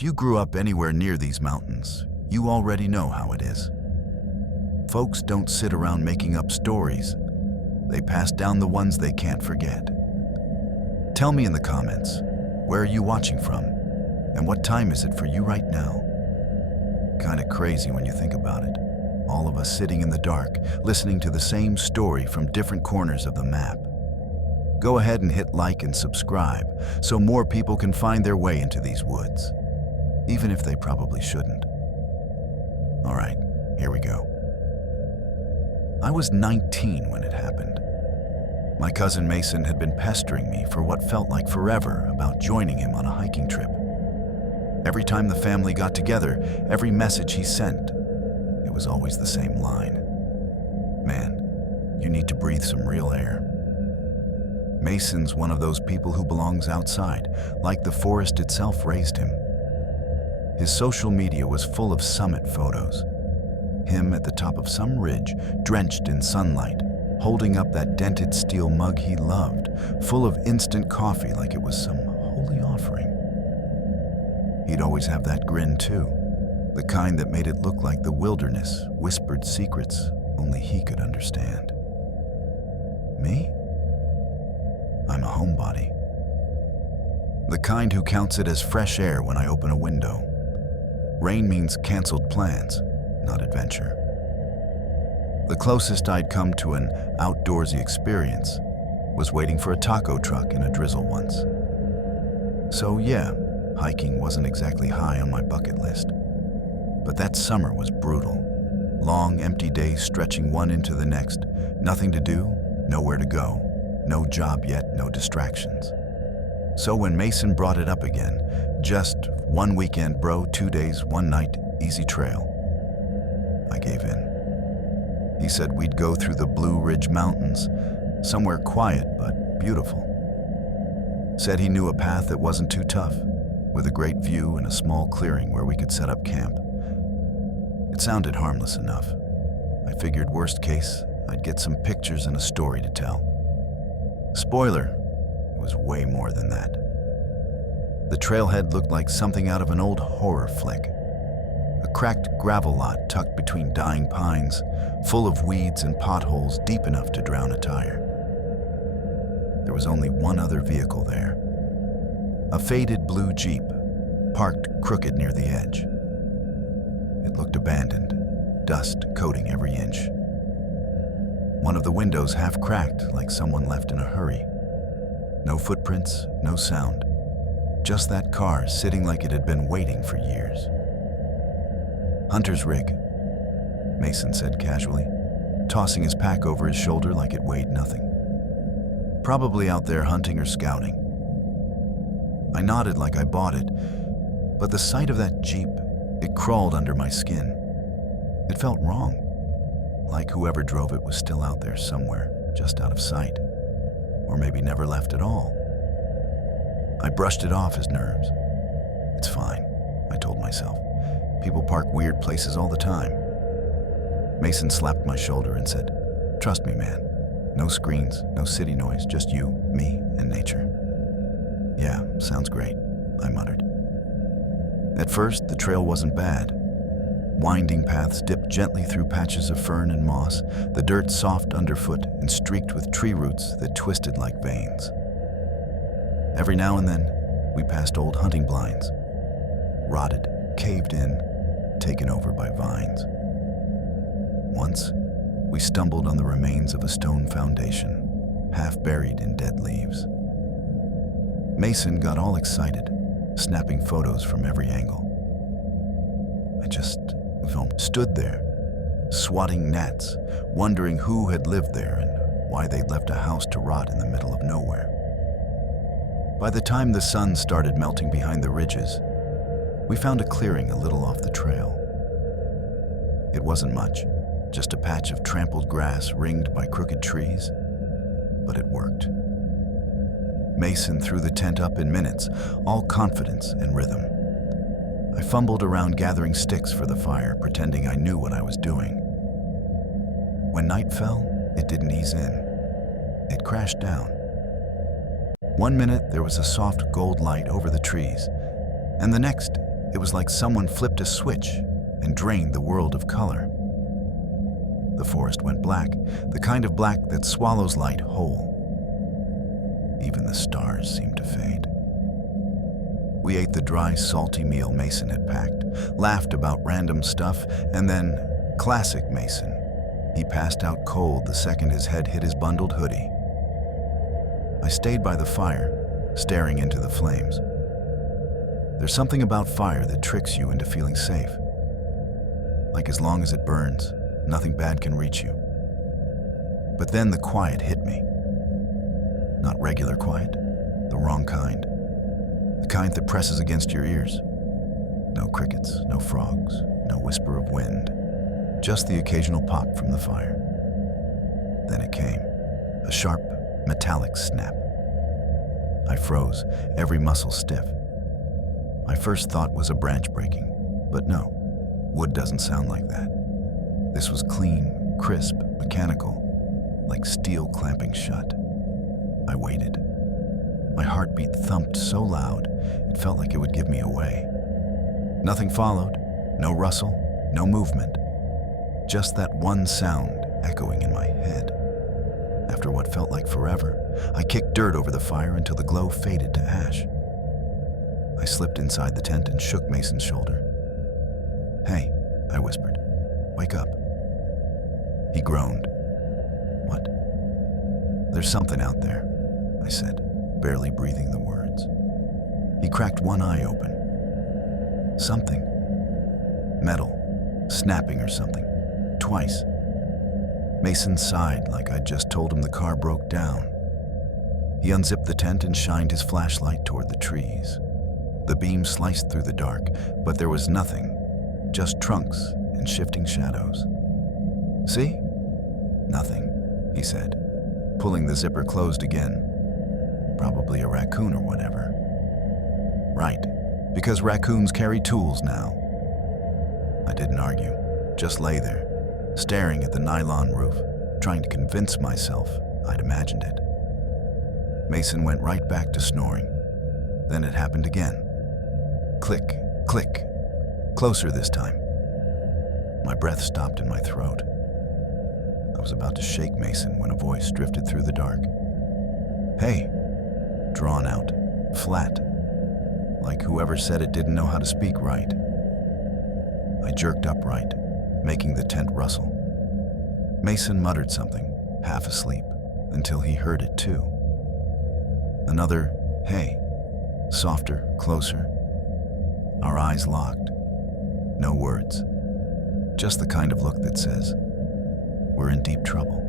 If you grew up anywhere near these mountains, you already know how it is. Folks don't sit around making up stories. They pass down the ones they can't forget. Tell me in the comments, where are you watching from? And what time is it for you right now? Kinda crazy when you think about it. All of us sitting in the dark, listening to the same story from different corners of the map. Go ahead and hit like and subscribe so more people can find their way into these woods, even if they probably shouldn't. All right, here we go. I was 19 when it happened. My cousin Mason had been pestering me for what felt like forever about joining him on a hiking trip. Every time the family got together, every message he sent, it was always the same line. Man, you need to breathe some real air. Mason's one of those people who belongs outside, like the forest itself raised him. His social media was full of summit photos. Him at the top of some ridge, drenched in sunlight, holding up that dented steel mug he loved, full of instant coffee like it was some holy offering. He'd always have that grin too, the kind that made it look like the wilderness whispered secrets only he could understand. Me? I'm a homebody. The kind who counts it as fresh air when I open a window. Rain means canceled plans, not adventure. The closest I'd come to an outdoorsy experience was waiting for a taco truck in a drizzle once. So yeah, hiking wasn't exactly high on my bucket list. But that summer was brutal. Long, empty days stretching one into the next. Nothing to do, nowhere to go. No job yet, no distractions. So when Mason brought it up again, just one weekend, bro, 2 days, 1 night, easy trail, I gave in. He said we'd go through the Blue Ridge Mountains, somewhere quiet but beautiful. Said he knew a path that wasn't too tough, with a great view and a small clearing where we could set up camp. It sounded harmless enough. I figured worst case, I'd get some pictures and a story to tell. Spoiler, it was way more than that. The trailhead looked like something out of an old horror flick. A cracked gravel lot tucked between dying pines, full of weeds and potholes deep enough to drown a tire. There was only one other vehicle there. A faded blue Jeep, parked crooked near the edge. It looked abandoned, dust coating every inch. One of the windows half cracked like someone left in a hurry. No footprints, no sound. Just that car sitting like it had been waiting for years. Hunter's rig, Mason said casually, tossing his pack over his shoulder like it weighed nothing. Probably out there hunting or scouting. I nodded like I bought it, but the sight of that Jeep, it crawled under my skin. It felt wrong. Like whoever drove it was still out there somewhere, just out of sight. Or maybe never left at all. I brushed it off as nerves. It's fine, I told myself. People park weird places all the time. Mason slapped my shoulder and said, "Trust me, man. No screens, no city noise, just you, me, and nature." "Yeah, sounds great," I muttered. At first, the trail wasn't bad. Winding paths dipped gently through patches of fern and moss, the dirt soft underfoot and streaked with tree roots that twisted like veins. Every now and then, we passed old hunting blinds, rotted, caved in, taken over by vines. Once, we stumbled on the remains of a stone foundation, half buried in dead leaves. Mason got all excited, snapping photos from every angle. I just stood there, swatting gnats, wondering who had lived there and why they'd left a house to rot in the middle of nowhere. By the time the sun started melting behind the ridges, we found a clearing a little off the trail. It wasn't much, just a patch of trampled grass ringed by crooked trees, but it worked. Mason threw the tent up in minutes, all confidence and rhythm. I fumbled around gathering sticks for the fire, pretending I knew what I was doing. When night fell, it didn't ease in. It crashed down. 1 minute, there was a soft gold light over the trees, and the next, It was like someone flipped a switch and drained the world of color. The forest went black, the kind of black that swallows light whole. Even the stars seemed to fade. We ate the dry, salty meal Mason had packed, laughed about random stuff, and then, classic Mason, he passed out cold the second his head hit his bundled hoodie. I stayed by the fire, staring into the flames. There's something about fire that tricks you into feeling safe. Like as long as it burns, nothing bad can reach you. But then the quiet hit me. Not regular quiet, the wrong kind. The kind that presses against your ears. No crickets, no frogs, no whisper of wind. Just the occasional pop from the fire. Then it came, a sharp, metallic snap. I froze, every muscle stiff. My first thought was a branch breaking, but no, wood doesn't sound like that. This was clean, crisp, mechanical, like steel clamping shut. I waited. My heartbeat thumped so loud, it felt like it would give me away. Nothing followed, no rustle, no movement. Just that one sound echoing in my head. After what felt like forever, I kicked dirt over the fire until the glow faded to ash. I slipped inside the tent and shook Mason's shoulder. "Hey," I whispered, "wake up." He groaned. "What?" "There's something out there," I said, barely breathing the words. He cracked one eye open. Something. Metal, snapping or something. Twice. Mason sighed like I'd just told him the car broke down. He unzipped the tent and shined his flashlight toward the trees. The beam sliced through the dark, but there was nothing, just trunks and shifting shadows. "See?" "Nothing," he said, pulling the zipper closed again. "Probably a raccoon or whatever." "Right, because raccoons carry tools now." I didn't argue, just lay there, staring at the nylon roof, trying to convince myself I'd imagined it. Mason went right back to snoring. Then it happened again. Click, click, closer this time. My breath stopped in my throat. I was about to shake Mason when a voice drifted through the dark. "Hey," drawn out, flat, like whoever said it didn't know how to speak right. I jerked upright, making the tent rustle. Mason muttered something, half asleep, until he heard it too. Another, "Hey," softer, closer. Our eyes locked. No words. Just the kind of look that says, "We're in deep trouble."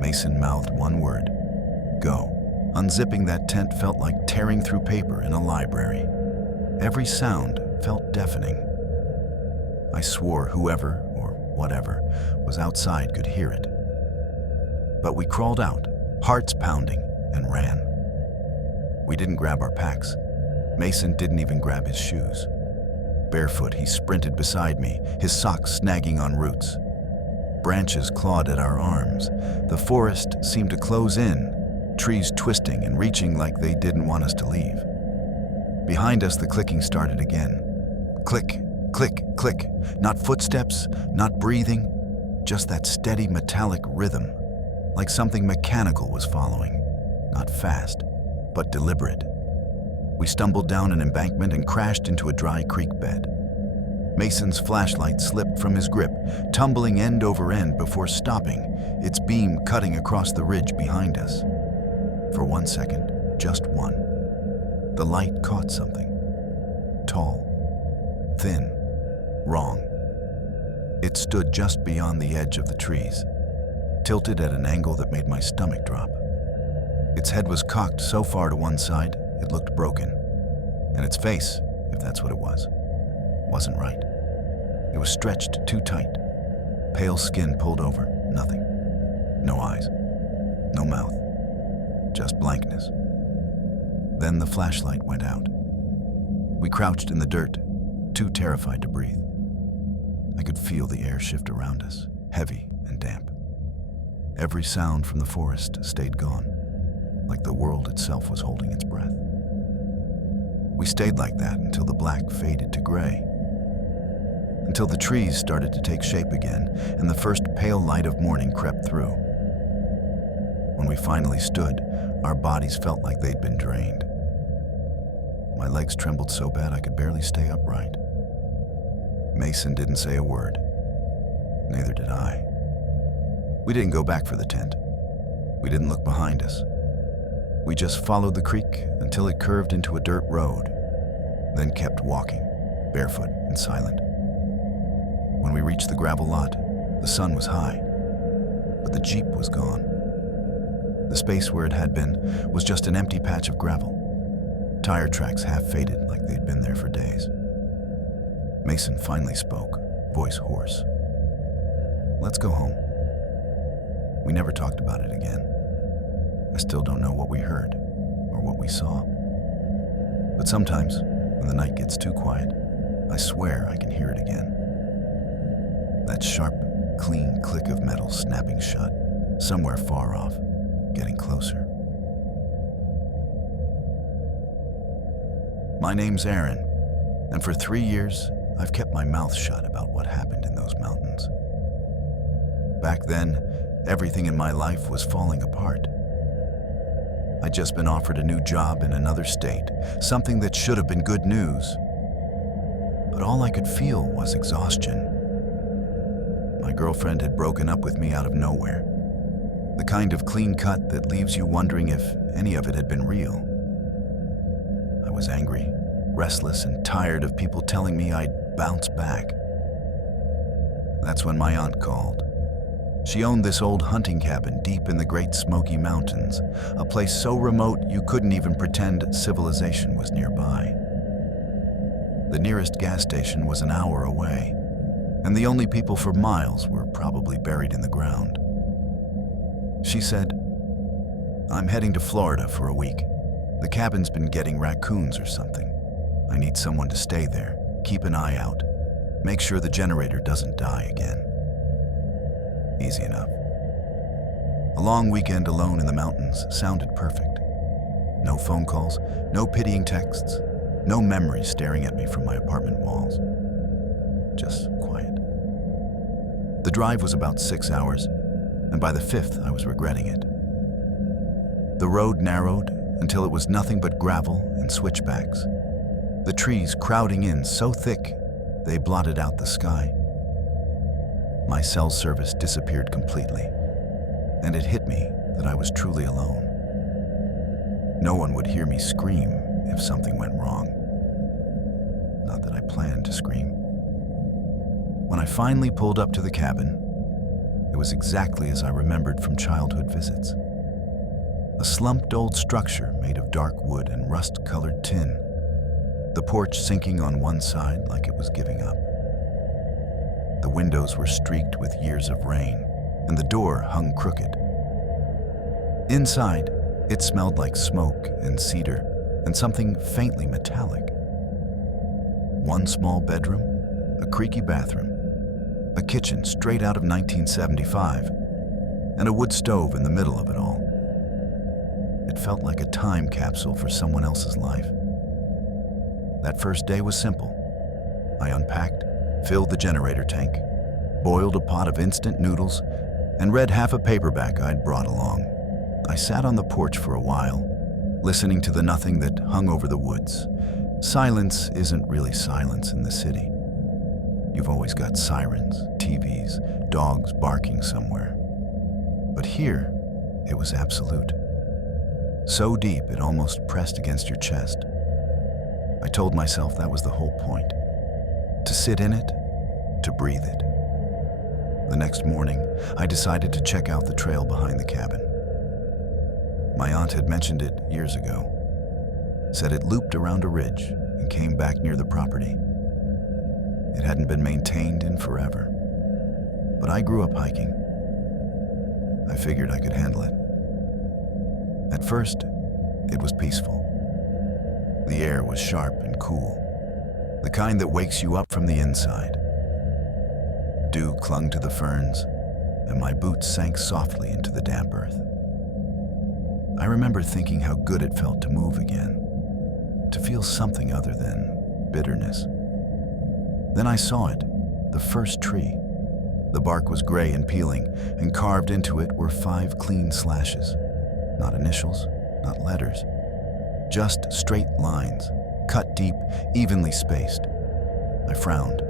Mason mouthed one word, "Go." Unzipping that tent felt like tearing through paper in a library. Every sound felt deafening. I swore whoever, or whatever, was outside could hear it. But we crawled out, hearts pounding, and ran. We didn't grab our packs. Mason didn't even grab his shoes. Barefoot, he sprinted beside me, his socks snagging on roots. Branches clawed at our arms. The forest seemed to close in, trees twisting and reaching like they didn't want us to leave. Behind us, the clicking started again. Click, click, click. Not footsteps, not breathing, just that steady metallic rhythm, like something mechanical was following. Not fast, but deliberate. We stumbled down an embankment and crashed into a dry creek bed. Mason's flashlight slipped from his grip, tumbling end over end before stopping, its beam cutting across the ridge behind us. For 1 second, just one, the light caught something. Tall, thin, wrong. It stood just beyond the edge of the trees, tilted at an angle that made my stomach drop. Its head was cocked so far to one side, it looked broken. And its face, if that's what it was, wasn't right. It was stretched too tight. Pale skin pulled over, nothing. No eyes, no mouth, just blankness. Then the flashlight went out. We crouched in the dirt, too terrified to breathe. I could feel the air shift around us, heavy and damp. Every sound from the forest stayed gone, like the world itself was holding its breath. We stayed like that until the black faded to gray, until the trees started to take shape again and the first pale light of morning crept through. When we finally stood, our bodies felt like they'd been drained. My legs trembled so bad I could barely stay upright. Mason didn't say a word. Neither did I. We didn't go back for the tent. We didn't look behind us. We just followed the creek until it curved into a dirt road, then kept walking, barefoot and silent. When we reached the gravel lot, the sun was high, but the Jeep was gone. The space where it had been was just an empty patch of gravel. Tire tracks half faded like they'd been there for days. Mason finally spoke, voice hoarse. "Let's go home." We never talked about it again. I still don't know what we heard or what we saw. But sometimes, when the night gets too quiet, I swear I can hear it again. That sharp, clean click of metal snapping shut, somewhere far off, getting closer. My name's Aaron, and for 3 years, I've kept my mouth shut about what happened in those mountains. Back then, everything in my life was falling apart. I'd just been offered a new job in another state, something that should have been good news. But all I could feel was exhaustion. My girlfriend had broken up with me out of nowhere. The kind of clean cut that leaves you wondering if any of it had been real. I was angry, restless, and tired of people telling me I'd bounce back. That's when my aunt called. She owned this old hunting cabin deep in the Great Smoky Mountains, a place so remote you couldn't even pretend civilization was nearby. The nearest gas station was an hour away, and the only people for miles were probably buried in the ground. She said, "I'm heading to Florida for a week. The cabin's been getting raccoons or something. I need someone to stay there, keep an eye out, make sure the generator doesn't die again." Easy enough. A long weekend alone in the mountains sounded perfect. No phone calls, no pitying texts, no memories staring at me from my apartment walls. Just quiet. The drive was about 6 hours, and by the 5th I was regretting it. The road narrowed until it was nothing but gravel and switchbacks. The trees crowding in so thick they blotted out the sky. My cell service disappeared completely, and it hit me that I was truly alone. No one would hear me scream if something went wrong. Not that I planned to scream. When I finally pulled up to the cabin, it was exactly as I remembered from childhood visits. A slumped old structure made of dark wood and rust-colored tin, the porch sinking on one side like it was giving up. The windows were streaked with years of rain, and the door hung crooked. Inside, it smelled like smoke and cedar and something faintly metallic. One small bedroom, a creaky bathroom, a kitchen straight out of 1975, and a wood stove in the middle of it all. It felt like a time capsule for someone else's life. That first day was simple. I unpacked, filled the generator tank, boiled a pot of instant noodles, and read half a paperback I'd brought along. I sat on the porch for a while, listening to the nothing that hung over the woods. Silence isn't really silence in the city. You've always got sirens, TVs, dogs barking somewhere. But here, it was absolute. So deep it almost pressed against your chest. I told myself that was the whole point. To sit in it, to breathe it. The next morning, I decided to check out the trail behind the cabin. My aunt had mentioned it years ago. Said it looped around a ridge and came back near the property. It hadn't been maintained in forever. But I grew up hiking. I figured I could handle it. At first, it was peaceful. The air was sharp and cool, the kind that wakes you up from the inside. Dew clung to the ferns, and my boots sank softly into the damp earth. I remember thinking how good it felt to move again. to feel something other than bitterness. Then I saw it, the first tree. The bark was gray and peeling, and carved into it were 5 clean slashes. Not initials, not letters, just straight lines, cut deep, evenly spaced. I frowned,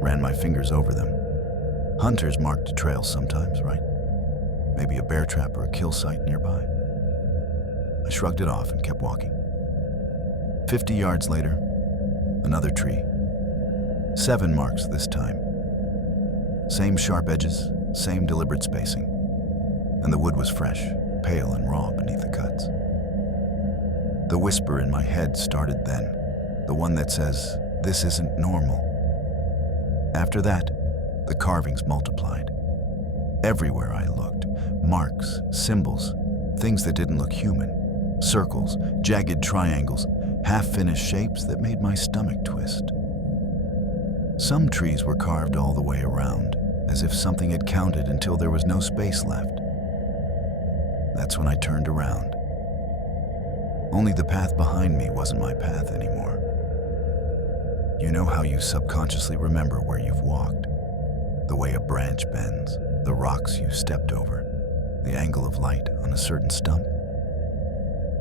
ran my fingers over them. Hunters marked trails sometimes, right? Maybe a bear trap or a kill site nearby. I shrugged it off and kept walking. 50 yards later, another tree. 7 marks this time. Same sharp edges, same deliberate spacing. And the wood was fresh, pale and raw beneath the cuts. The whisper in my head started then, the one that says, "This isn't normal." After that, the carvings multiplied. Everywhere I looked, marks, symbols, things that didn't look human, circles, jagged triangles, half-finished shapes that made my stomach twist. Some trees were carved all the way around, as if something had counted until there was no space left. That's when I turned around. Only the path behind me wasn't my path anymore. You know how you subconsciously remember where you've walked? The way a branch bends, the rocks you stepped over, the angle of light on a certain stump?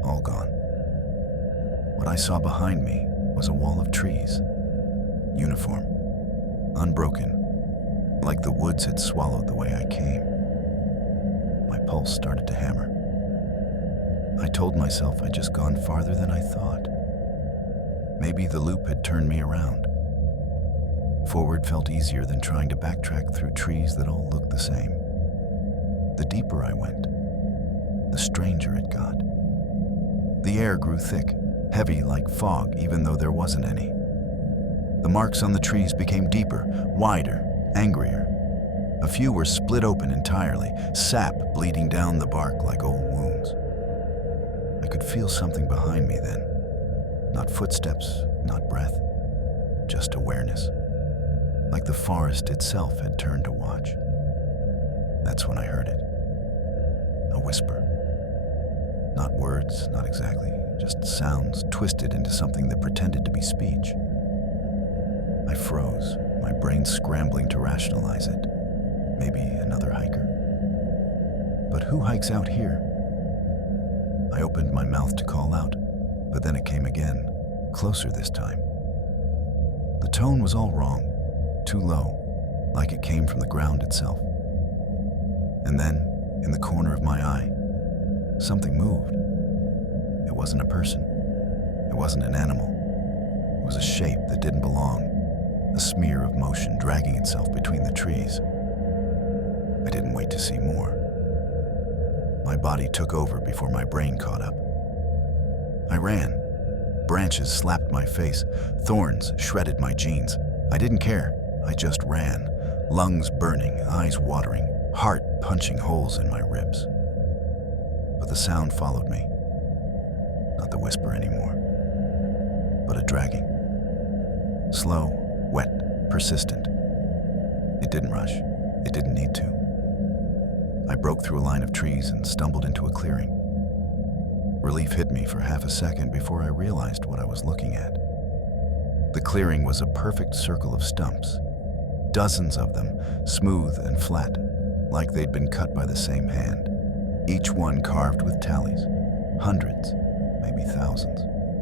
All gone. What I saw behind me was a wall of trees, uniform, unbroken, like the woods had swallowed the way I came. My pulse started to hammer. I told myself I'd just gone farther than I thought. Maybe the loop had turned me around. Forward felt easier than trying to backtrack through trees that all looked the same. The deeper I went, the stranger it got. The air grew thick, heavy like fog, even though there wasn't any. The marks on the trees became deeper, wider, angrier. A few were split open entirely, sap bleeding down the bark like old wounds. I could feel something behind me then. Not footsteps, not breath, just awareness. Like the forest itself had turned to watch. That's when I heard it. A whisper. Not words, not exactly, just sounds twisted into something that pretended to be speech. I froze, my brain scrambling to rationalize it. Maybe another hiker. But who hikes out here? I opened my mouth to call out, but then it came again, closer this time. The tone was all wrong, too low, like it came from the ground itself. And then, in the corner of my eye, something moved. It wasn't a person. It wasn't an animal. It was a shape that didn't belong, a smear of motion dragging itself between the trees. I didn't wait to see more. My body took over before my brain caught up. I ran. Branches slapped my face. Thorns shredded my jeans. I didn't care. I just ran, lungs burning, eyes watering, heart punching holes in my ribs. But the sound followed me. Not the whisper anymore, but a dragging. Slow, wet, persistent. It didn't rush. It didn't need to. I broke through a line of trees and stumbled into a clearing. Relief hit me for half a second before I realized what I was looking at. The clearing was a perfect circle of stumps. Dozens of them, smooth and flat, like they'd been cut by the same hand. Each one carved with tallies. Hundreds, maybe thousands.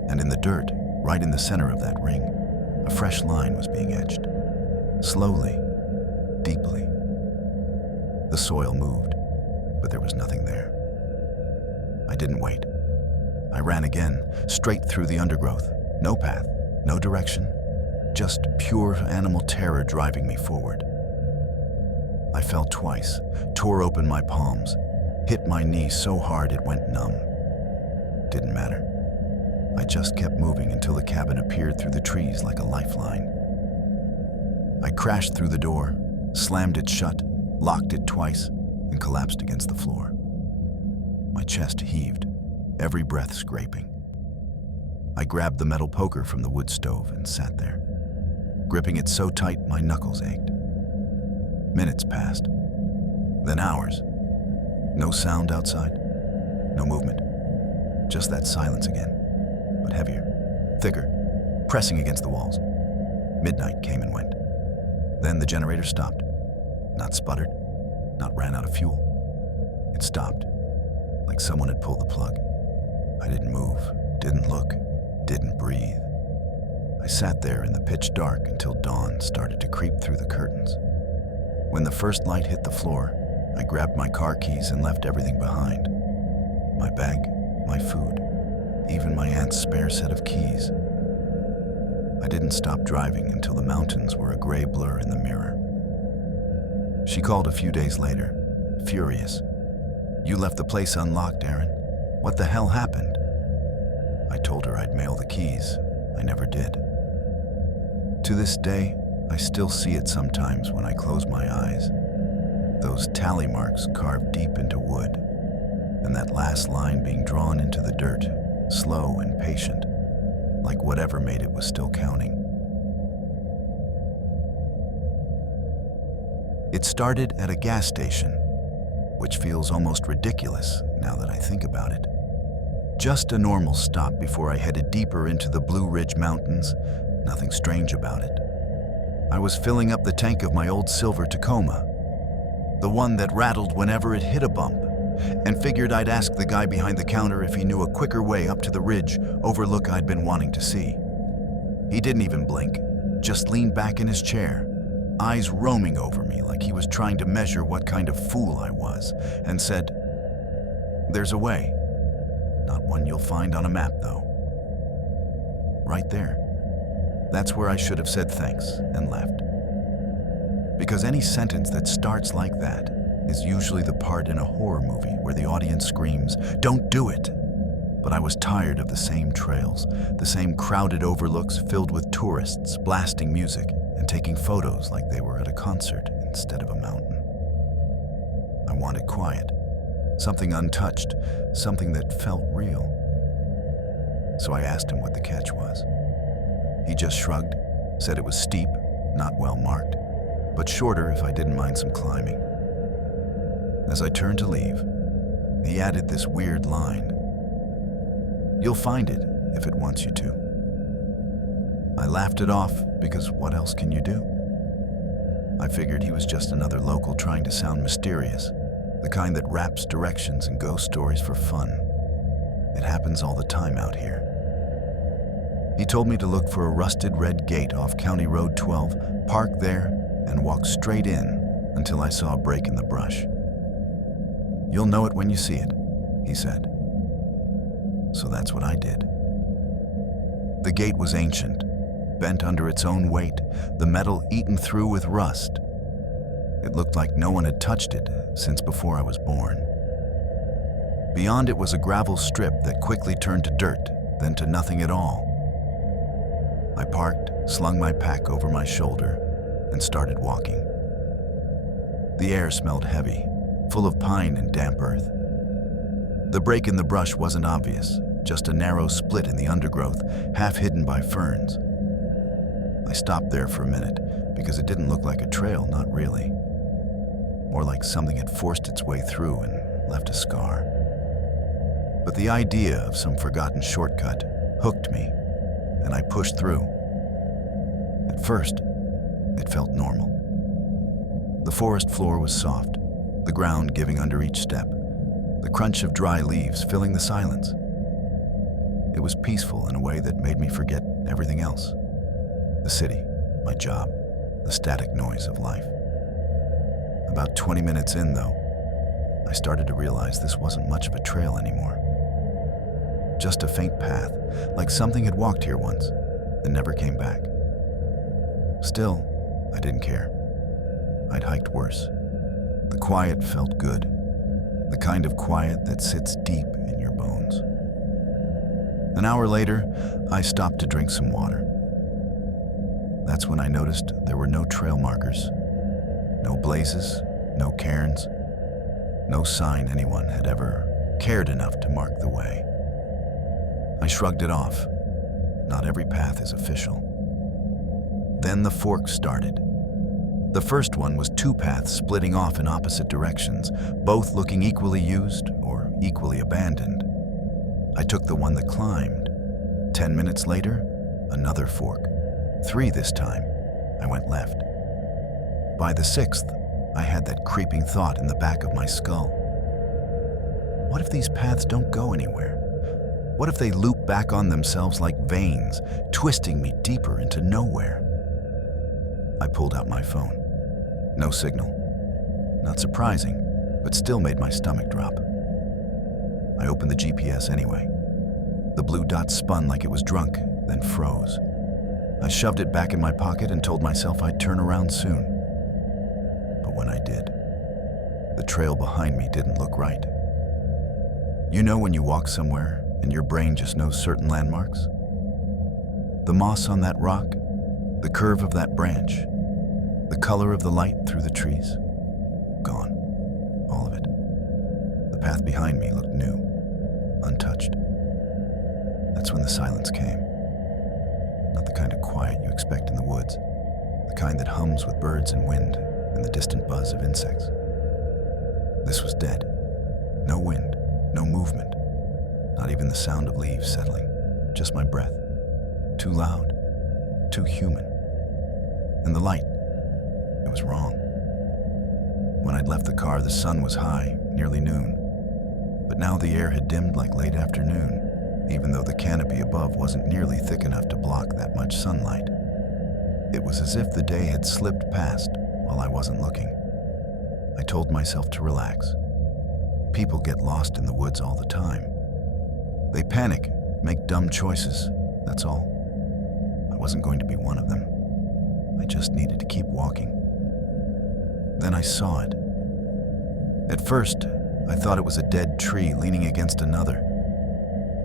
And in the dirt, right in the center of that ring, a fresh line was being etched. Slowly, deeply. The soil moved, but there was nothing there. I didn't wait. I ran again, straight through the undergrowth. No path, no direction, just pure animal terror driving me forward. I fell twice, tore open my palms, hit my knee so hard it went numb. Didn't matter. I just kept moving until the cabin appeared through the trees like a lifeline. I crashed through the door, slammed it shut, locked it twice, and collapsed against the floor. My chest heaved, every breath scraping. I grabbed the metal poker from the wood stove and sat there, gripping it so tight my knuckles ached. Minutes passed, then hours. No sound outside, no movement, just that silence again, but heavier, thicker, pressing against the walls. Midnight came and went. Then the generator stopped. Not sputtered, not ran out of fuel. It stopped, like someone had pulled the plug. I didn't move, didn't look, didn't breathe. I sat there in the pitch dark until dawn started to creep through the curtains. When the first light hit the floor, I grabbed my car keys and left everything behind. My bag, my food, even my aunt's spare set of keys. I didn't stop driving until the mountains were a gray blur in the mirror. She called a few days later, furious. "You left the place unlocked, Aaron. What the hell happened?" I told her I'd mail the keys. I never did. To this day, I still see it sometimes when I close my eyes. Those tally marks carved deep into wood, and that last line being drawn into the dirt, slow and patient, like whatever made it was still counting. It started at a gas station, which feels almost ridiculous now that I think about it. Just a normal stop before I headed deeper into the Blue Ridge Mountains, nothing strange about it. I was filling up the tank of my old silver Tacoma, the one that rattled whenever it hit a bump, and figured I'd ask the guy behind the counter if he knew a quicker way up to the ridge overlook I'd been wanting to see. He didn't even blink, just leaned back in his chair, eyes roaming over me like he was trying to measure what kind of fool I was, and said, "There's a way. Not one you'll find on a map, though." Right there. That's where I should have said thanks and left. Because any sentence that starts like that is usually the part in a horror movie where the audience screams, "Don't do it!" But I was tired of the same trails, the same crowded overlooks filled with tourists blasting music and taking photos like they were at a concert instead of a mountain. I wanted quiet, something untouched, something that felt real. So I asked him what the catch was. He just shrugged, said it was steep, not well marked, but shorter if I didn't mind some climbing. As I turned to leave, he added this weird line, "You'll find it if it wants you to." I laughed it off because what else can you do? I figured he was just another local trying to sound mysterious, the kind that raps directions and ghost stories for fun. It happens all the time out here. He told me to look for a rusted red gate off County Road 12, park there, and walk straight in until I saw a break in the brush. "You'll know it when you see it," he said. So that's what I did. The gate was ancient, bent under its own weight, the metal eaten through with rust. It looked like no one had touched it since before I was born. Beyond it was a gravel strip that quickly turned to dirt, then to nothing at all. I parked, slung my pack over my shoulder, and started walking. The air smelled heavy, full of pine and damp earth. The break in the brush wasn't obvious, just a narrow split in the undergrowth, half hidden by ferns. I stopped there for a minute because it didn't look like a trail, not really. More like something had forced its way through and left a scar. But the idea of some forgotten shortcut hooked me, and I pushed through. At first, it felt normal. The forest floor was soft, the ground giving under each step, the crunch of dry leaves filling the silence. It was peaceful in a way that made me forget everything else. The city, my job, the static noise of life. About 20 minutes in, though, I started to realize this wasn't much of a trail anymore. Just a faint path, like something had walked here once and never came back. Still, I didn't care. I'd hiked worse. The quiet felt good, the kind of quiet that sits deep in your bones. An hour later, I stopped to drink some water. That's when I noticed there were no trail markers, no blazes, no cairns, no sign anyone had ever cared enough to mark the way. I shrugged it off. Not every path is official. Then the fork started. The first one was two paths splitting off in opposite directions, both looking equally used or equally abandoned. I took the one that climbed, 10 minutes later, another fork. 3 this time. I went left. By the 6th, I had that creeping thought in the back of my skull. What if these paths don't go anywhere? What if they loop back on themselves like veins, twisting me deeper into nowhere? I pulled out my phone. No signal. Not surprising, but still made my stomach drop. I opened the GPS anyway. The blue dot spun like it was drunk, then froze. I shoved it back in my pocket and told myself I'd turn around soon. But when I did, the trail behind me didn't look right. You know when you walk somewhere and your brain just knows certain landmarks? The moss on that rock, the curve of that branch, the color of the light through the trees. Gone. All of it. The path behind me looked new, untouched. That's when the silence came. Not the kind of quiet you expect in the woods, the kind that hums with birds and wind and the distant buzz of insects. This was dead. No wind, no movement, not even the sound of leaves settling, just my breath. Too loud, too human. And the light, it was wrong. When I'd left the car, the sun was high, nearly noon. But now the air had dimmed like late afternoon, even though the canopy above wasn't nearly thick enough to block that much sunlight. It was as if the day had slipped past while I wasn't looking. I told myself to relax. People get lost in the woods all the time. They panic, make dumb choices, that's all. I wasn't going to be one of them. I just needed to keep walking. Then I saw it. At first, I thought it was a dead tree leaning against another,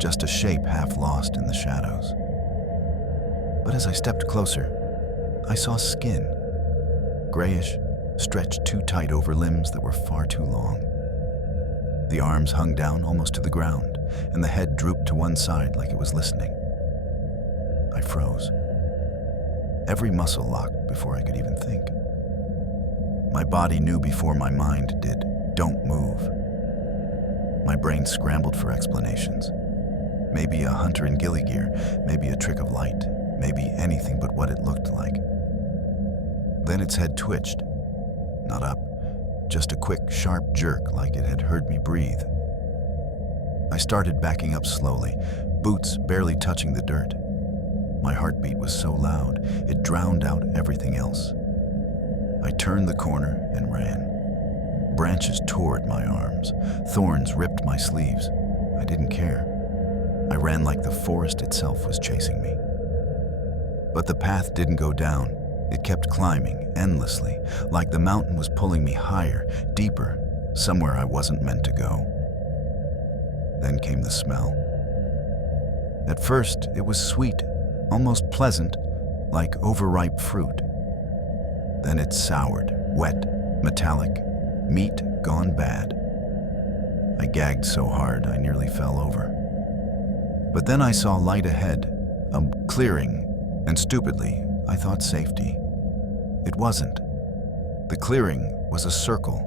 just a shape half lost in the shadows. But as I stepped closer, I saw skin, grayish, stretched too tight over limbs that were far too long. The arms hung down almost to the ground, and the head drooped to one side like it was listening. I froze. Every muscle locked before I could even think. My body knew before my mind did, don't move. My brain scrambled for explanations. Maybe a hunter in ghillie gear, maybe a trick of light, maybe anything but what it looked like. Then its head twitched. Not up, just a quick, sharp jerk like it had heard me breathe. I started backing up slowly, boots barely touching the dirt. My heartbeat was so loud, it drowned out everything else. I turned the corner and ran. Branches tore at my arms, thorns ripped my sleeves. I didn't care. I ran like the forest itself was chasing me. But the path didn't go down. It kept climbing endlessly, like the mountain was pulling me higher, deeper, somewhere I wasn't meant to go. Then came the smell. At first, it was sweet, almost pleasant, like overripe fruit. Then it soured, wet, metallic, meat gone bad. I gagged so hard I nearly fell over. But then I saw light ahead, a clearing, and stupidly, I thought safety. It wasn't. The clearing was a circle,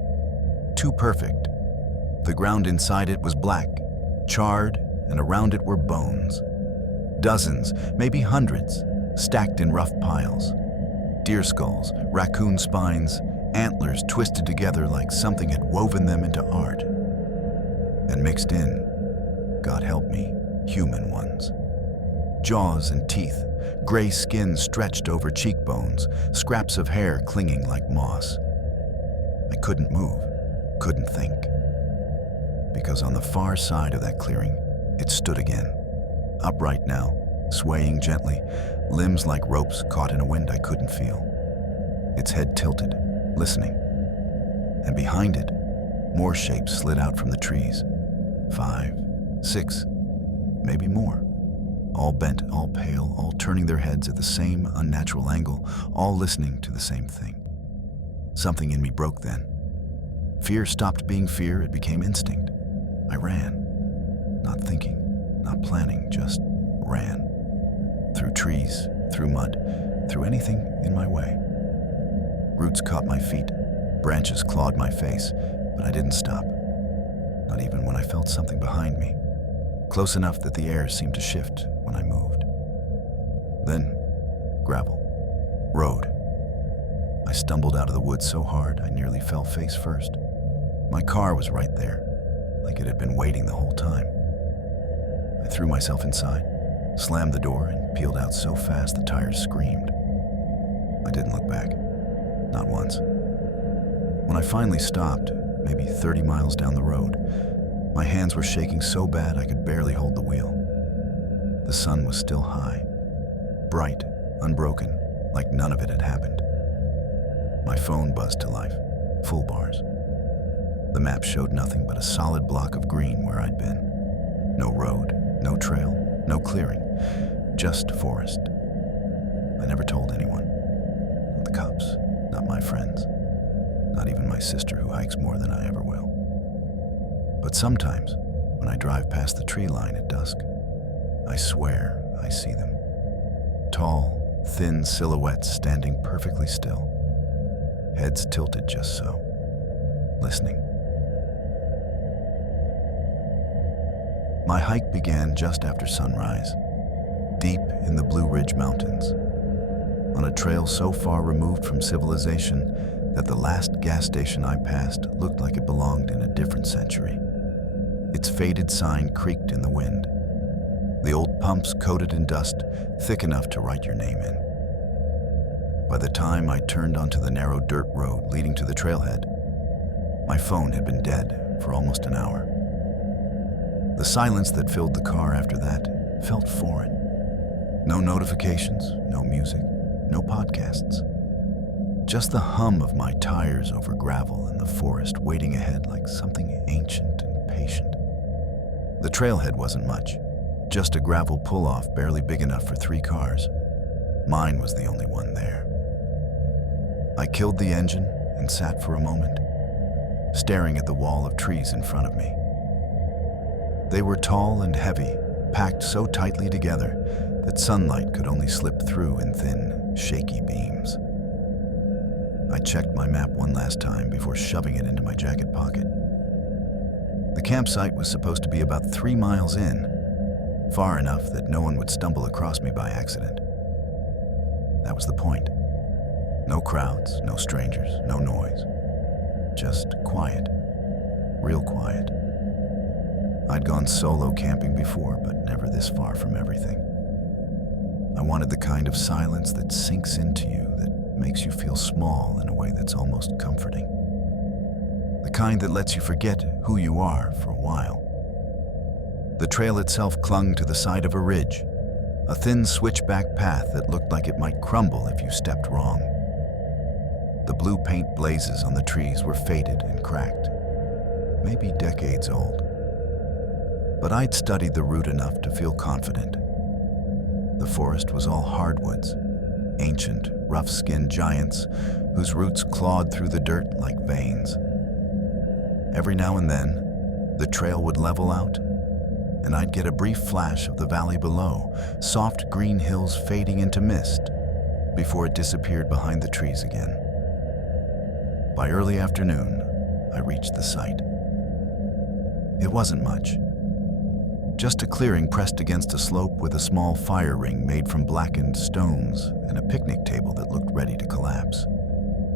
too perfect. The ground inside it was black, charred, and around it were bones. Dozens, maybe hundreds, stacked in rough piles. Deer skulls, raccoon spines, antlers twisted together like something had woven them into art. And mixed in, God help me, human ones. Jaws and teeth, gray skin stretched over cheekbones, scraps of hair clinging like moss. I couldn't move, couldn't think. Because on the far side of that clearing, it stood again, upright now, swaying gently, limbs like ropes caught in a wind I couldn't feel. Its head tilted, listening. And behind it, more shapes slid out from the trees. 5, 6, maybe more. All bent, all pale, all turning their heads at the same unnatural angle, all listening to the same thing. Something in me broke then. Fear stopped being fear, it became instinct. I ran. Not thinking, not planning, just ran. Through trees, through mud, through anything in my way. Roots caught my feet, branches clawed my face, but I didn't stop. Not even when I felt something behind me, close enough that the air seemed to shift when I moved. Then, gravel. Road. I stumbled out of the woods so hard I nearly fell face first. My car was right there, like it had been waiting the whole time. I threw myself inside, slammed the door, and peeled out so fast the tires screamed. I didn't look back. Not once. When I finally stopped, maybe 30 miles down the road, my hands were shaking so bad I could barely hold the wheel. The sun was still high, bright, unbroken, like none of it had happened. My phone buzzed to life, full bars. The map showed nothing but a solid block of green where I'd been. No road, no trail, no clearing, just forest. I never told anyone. Not the cops, not my friends, not even my sister who hikes more than I ever will. But sometimes, when I drive past the tree line at dusk, I swear I see them. Tall, thin silhouettes standing perfectly still, heads tilted just so, listening. My hike began just after sunrise, deep in the Blue Ridge Mountains, on a trail so far removed from civilization that the last gas station I passed looked like it belonged in a different century. Its faded sign creaked in the wind, the old pumps coated in dust thick enough to write your name in. By the time I turned onto the narrow dirt road leading to the trailhead, my phone had been dead for almost an hour. The silence that filled the car after that felt foreign. No notifications, no music, no podcasts. Just the hum of my tires over gravel and the forest waiting ahead like something ancient and patient. The trailhead wasn't much, just a gravel pull-off barely big enough for 3 cars. Mine was the only one there. I killed the engine and sat for a moment, staring at the wall of trees in front of me. They were tall and heavy, packed so tightly together that sunlight could only slip through in thin, shaky beams. I checked my map one last time before shoving it into my jacket pocket. The campsite was supposed to be about 3 miles in, far enough that no one would stumble across me by accident. That was the point. No crowds, no strangers, no noise. Just quiet. Real quiet. I'd gone solo camping before, but never this far from everything. I wanted the kind of silence that sinks into you, that makes you feel small in a way that's almost comforting. The kind that lets you forget who you are for a while. The trail itself clung to the side of a ridge, a thin switchback path that looked like it might crumble if you stepped wrong. The blue paint blazes on the trees were faded and cracked, maybe decades old. But I'd studied the route enough to feel confident. The forest was all hardwoods, ancient, rough-skinned giants whose roots clawed through the dirt like veins. Every now and then, the trail would level out, and I'd get a brief flash of the valley below, soft green hills fading into mist, before it disappeared behind the trees again. By early afternoon, I reached the site. It wasn't much. Just a clearing pressed against a slope with a small fire ring made from blackened stones and a picnic table that looked ready to collapse.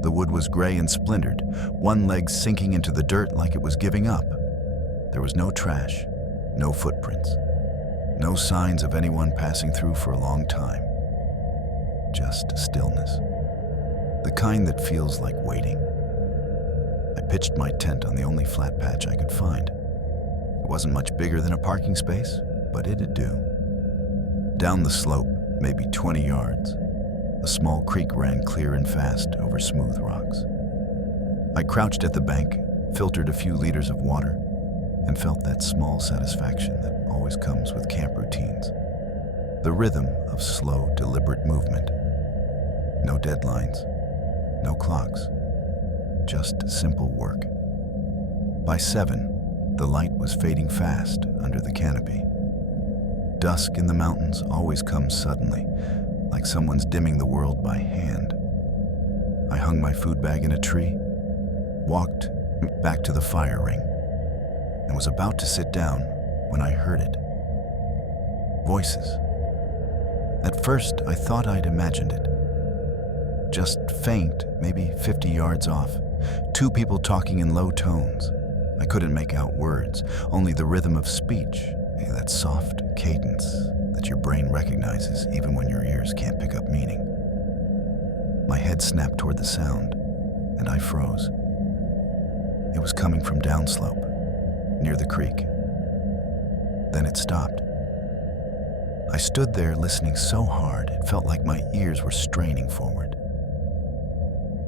The wood was gray and splintered, one leg sinking into the dirt like it was giving up. There was no trash, no footprints, no signs of anyone passing through for a long time. Just stillness. The kind that feels like waiting. I pitched my tent on the only flat patch I could find. It wasn't much bigger than a parking space, but it'd do. Down the slope, maybe 20 yards, a small creek ran clear and fast over smooth rocks. I crouched at the bank, filtered a few liters of water, and felt that small satisfaction that always comes with camp routines. The rhythm of slow, deliberate movement. No deadlines, no clocks, just simple work. By 7, the light was fading fast under the canopy. Dusk in the mountains always comes suddenly, like someone's dimming the world by hand. I hung my food bag in a tree, walked back to the fire ring, and was about to sit down when I heard it. Voices. At first, I thought I'd imagined it. Just faint, maybe 50 yards off. Two people talking in low tones. I couldn't make out words, only the rhythm of speech, that soft cadence that your brain recognizes even when your ears can't pick up meaning. My head snapped toward the sound, and I froze. It was coming from downslope, near the creek. Then it stopped. I stood there listening so hard it felt like my ears were straining forward.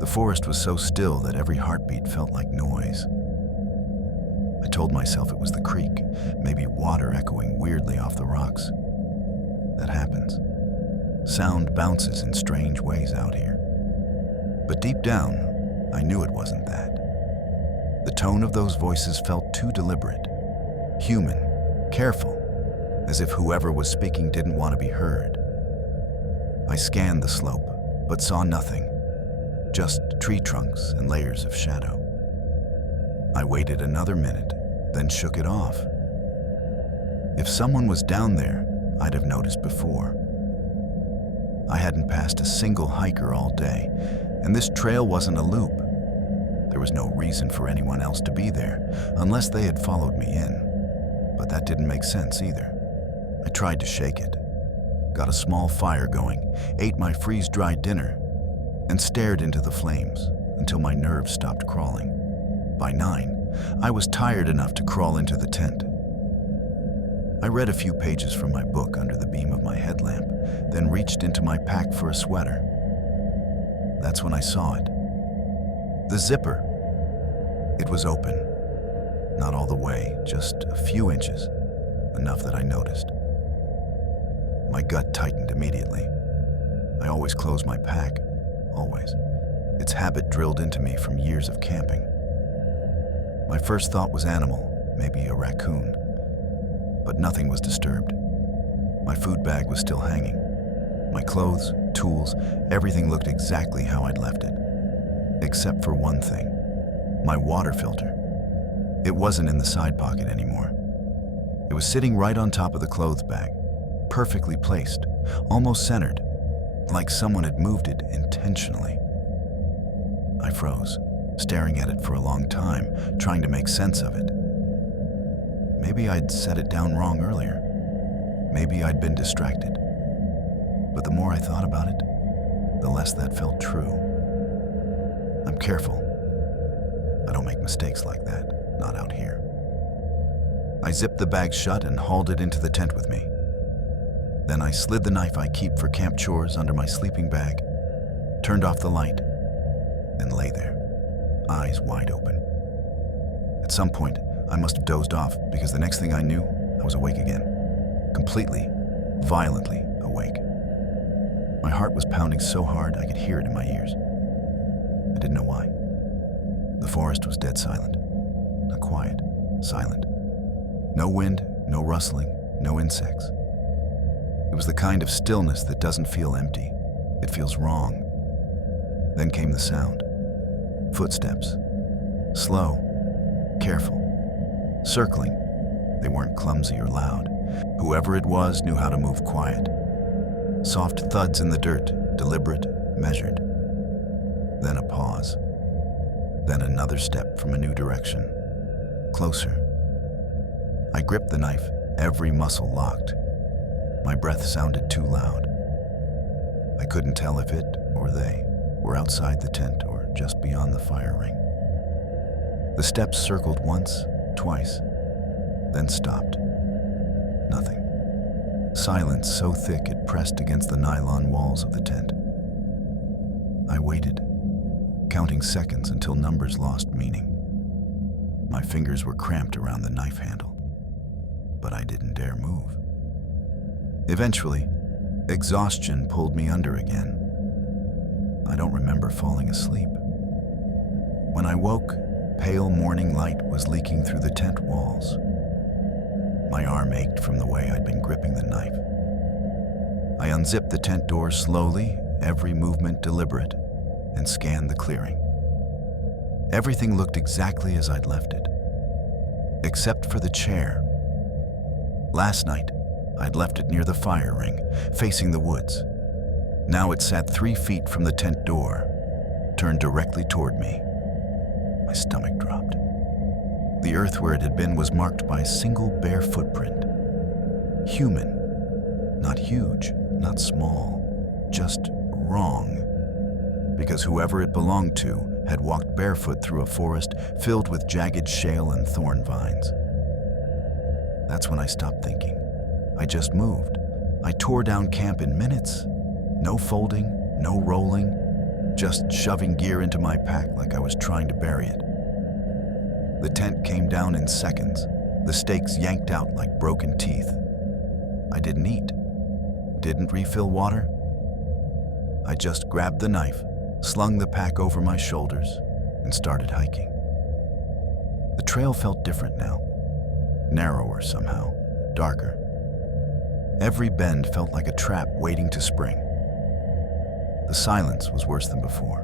The forest was so still that every heartbeat felt like noise. I told myself it was the creek, maybe water echoing weirdly off the rocks. That happens. Sound bounces in strange ways out here. But deep down, I knew it wasn't that. The tone of those voices felt too deliberate, human, careful, as if whoever was speaking didn't want to be heard. I scanned the slope, but saw nothing, just tree trunks and layers of shadow. I waited another minute, then shook it off. If someone was down there, I'd have noticed before. I hadn't passed a single hiker all day, and this trail wasn't a loop. There was no reason for anyone else to be there, unless they had followed me in. But that didn't make sense either. I tried to shake it, got a small fire going, ate my freeze-dried dinner, and stared into the flames until my nerves stopped crawling. By 9, I was tired enough to crawl into the tent. I read a few pages from my book under the beam of my headlamp, then reached into my pack for a sweater. That's when I saw it. The zipper. It was open. Not all the way, just a few inches, enough that I noticed. My gut tightened immediately. I always close my pack, always. It's habit drilled into me from years of camping. My first thought was animal, maybe a raccoon. But nothing was disturbed. My food bag was still hanging. My clothes, tools, everything looked exactly how I'd left it. Except for one thing, my water filter. It wasn't in the side pocket anymore. It was sitting right on top of the clothes bag, perfectly placed, almost centered, like someone had moved it intentionally. I froze, staring at it for a long time, trying to make sense of it. Maybe I'd set it down wrong earlier. Maybe I'd been distracted. But the more I thought about it, the less that felt true. I'm careful. I don't make mistakes like that, not out here. I zipped the bag shut and hauled it into the tent with me. Then I slid the knife I keep for camp chores under my sleeping bag, turned off the light, and lay there, eyes wide open. At some point, I must have dozed off because the next thing I knew, I was awake again. Completely, violently awake. My heart was pounding so hard I could hear it in my ears. I didn't know why. The forest was dead silent. Not quiet, silent. No wind, no rustling, no insects. It was the kind of stillness that doesn't feel empty. It feels wrong. Then came the sound. Footsteps. Slow, careful, circling. They weren't clumsy or loud. Whoever it was knew how to move quiet. Soft thuds in the dirt, deliberate, measured. Then a pause. Then another step from a new direction. Closer. I gripped the knife, every muscle locked. My breath sounded too loud. I couldn't tell if it, or they, were outside the tent or just beyond the fire ring. The steps circled once, twice, then stopped. Nothing. Silence so thick it pressed against the nylon walls of the tent. I waited, counting seconds until numbers lost meaning. My fingers were cramped around the knife handle, but I didn't dare move. Eventually, exhaustion pulled me under again. I don't remember falling asleep. When I woke, pale morning light was leaking through the tent walls. My arm ached from the way I'd been gripping the knife. I unzipped the tent door slowly, every movement deliberate, and scanned the clearing. Everything looked exactly as I'd left it, except for the chair. Last night, I'd left it near the fire ring, facing the woods. Now it sat 3 feet from the tent door, turned directly toward me. My stomach dropped. The earth where it had been was marked by a single bare footprint. Human. Not huge, not small, just wrong. Because whoever it belonged to had walked barefoot through a forest filled with jagged shale and thorn vines. That's when I stopped thinking. I just moved. I tore down camp in minutes. No folding, no rolling, just shoving gear into my pack like I was trying to bury it. The tent came down in seconds, the stakes yanked out like broken teeth. I didn't eat, didn't refill water. I just grabbed the knife, slung the pack over my shoulders, and started hiking. The trail felt different now, narrower somehow, darker. Every bend felt like a trap waiting to spring. The silence was worse than before.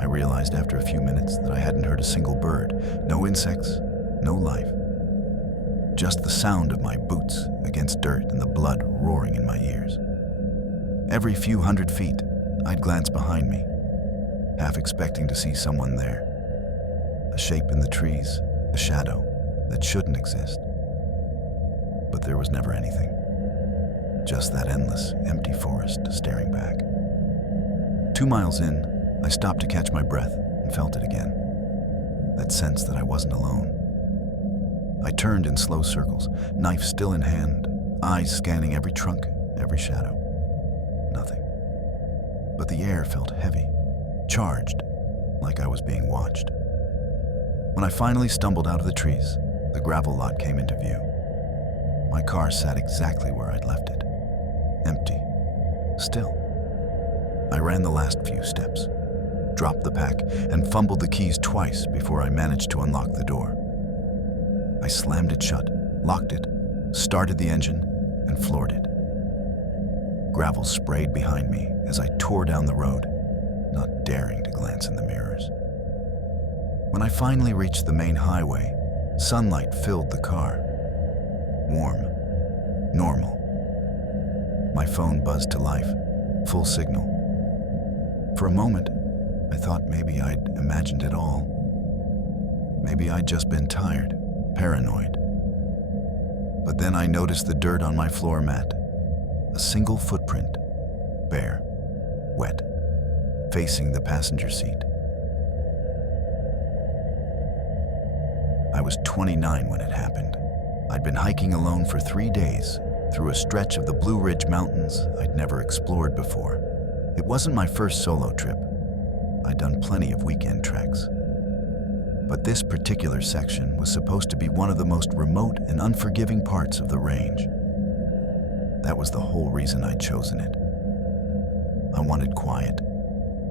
I realized after a few minutes that I hadn't heard a single bird, no insects, no life. Just the sound of my boots against dirt and the blood roaring in my ears. Every few hundred feet, I'd glance behind me, half expecting to see someone there. A shape in the trees, a shadow that shouldn't exist. But there was never anything. Just that endless, empty forest staring back. 2 miles in, I stopped to catch my breath and felt it again. That sense that I wasn't alone. I turned in slow circles, knife still in hand, eyes scanning every trunk, every shadow. Nothing. But the air felt heavy, charged, like I was being watched. When I finally stumbled out of the trees, the gravel lot came into view. My car sat exactly where I'd left it. Empty. Still. I ran the last few steps, dropped the pack, and fumbled the keys twice before I managed to unlock the door. I slammed it shut, locked it, started the engine, and floored it. Gravel sprayed behind me as I tore down the road, not daring to glance in the mirrors. When I finally reached the main highway, sunlight filled the car. Warm. Normal. My phone buzzed to life, full signal. For a moment, I thought maybe I'd imagined it all. Maybe I'd just been tired, paranoid. But then I noticed the dirt on my floor mat. A single footprint, bare, wet, facing the passenger seat. I was 29 when it happened. I'd been hiking alone for 3 days through a stretch of the Blue Ridge Mountains I'd never explored before. It wasn't my first solo trip. I'd done plenty of weekend treks. But this particular section was supposed to be one of the most remote and unforgiving parts of the range. That was the whole reason I'd chosen it. I wanted quiet,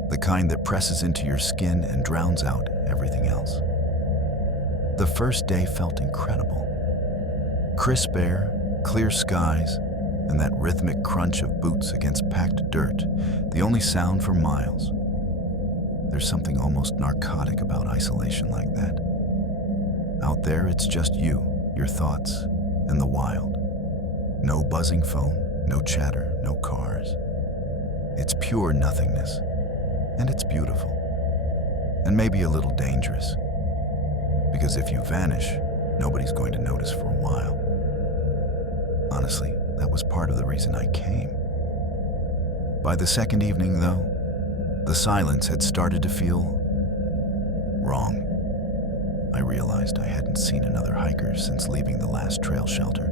the kind that presses into your skin and drowns out everything else. The first day felt incredible. Crisp air, clear skies, and that rhythmic crunch of boots against packed dirt, the only sound for miles. There's something almost narcotic about isolation like that. Out there, it's just you, your thoughts, and the wild. No buzzing phone, no chatter, no cars. It's pure nothingness, and it's beautiful, and maybe a little dangerous. Because if you vanish, nobody's going to notice for a while. Honestly, that was part of the reason I came. By the second evening, though, the silence had started to feel wrong. I realized I hadn't seen another hiker since leaving the last trail shelter.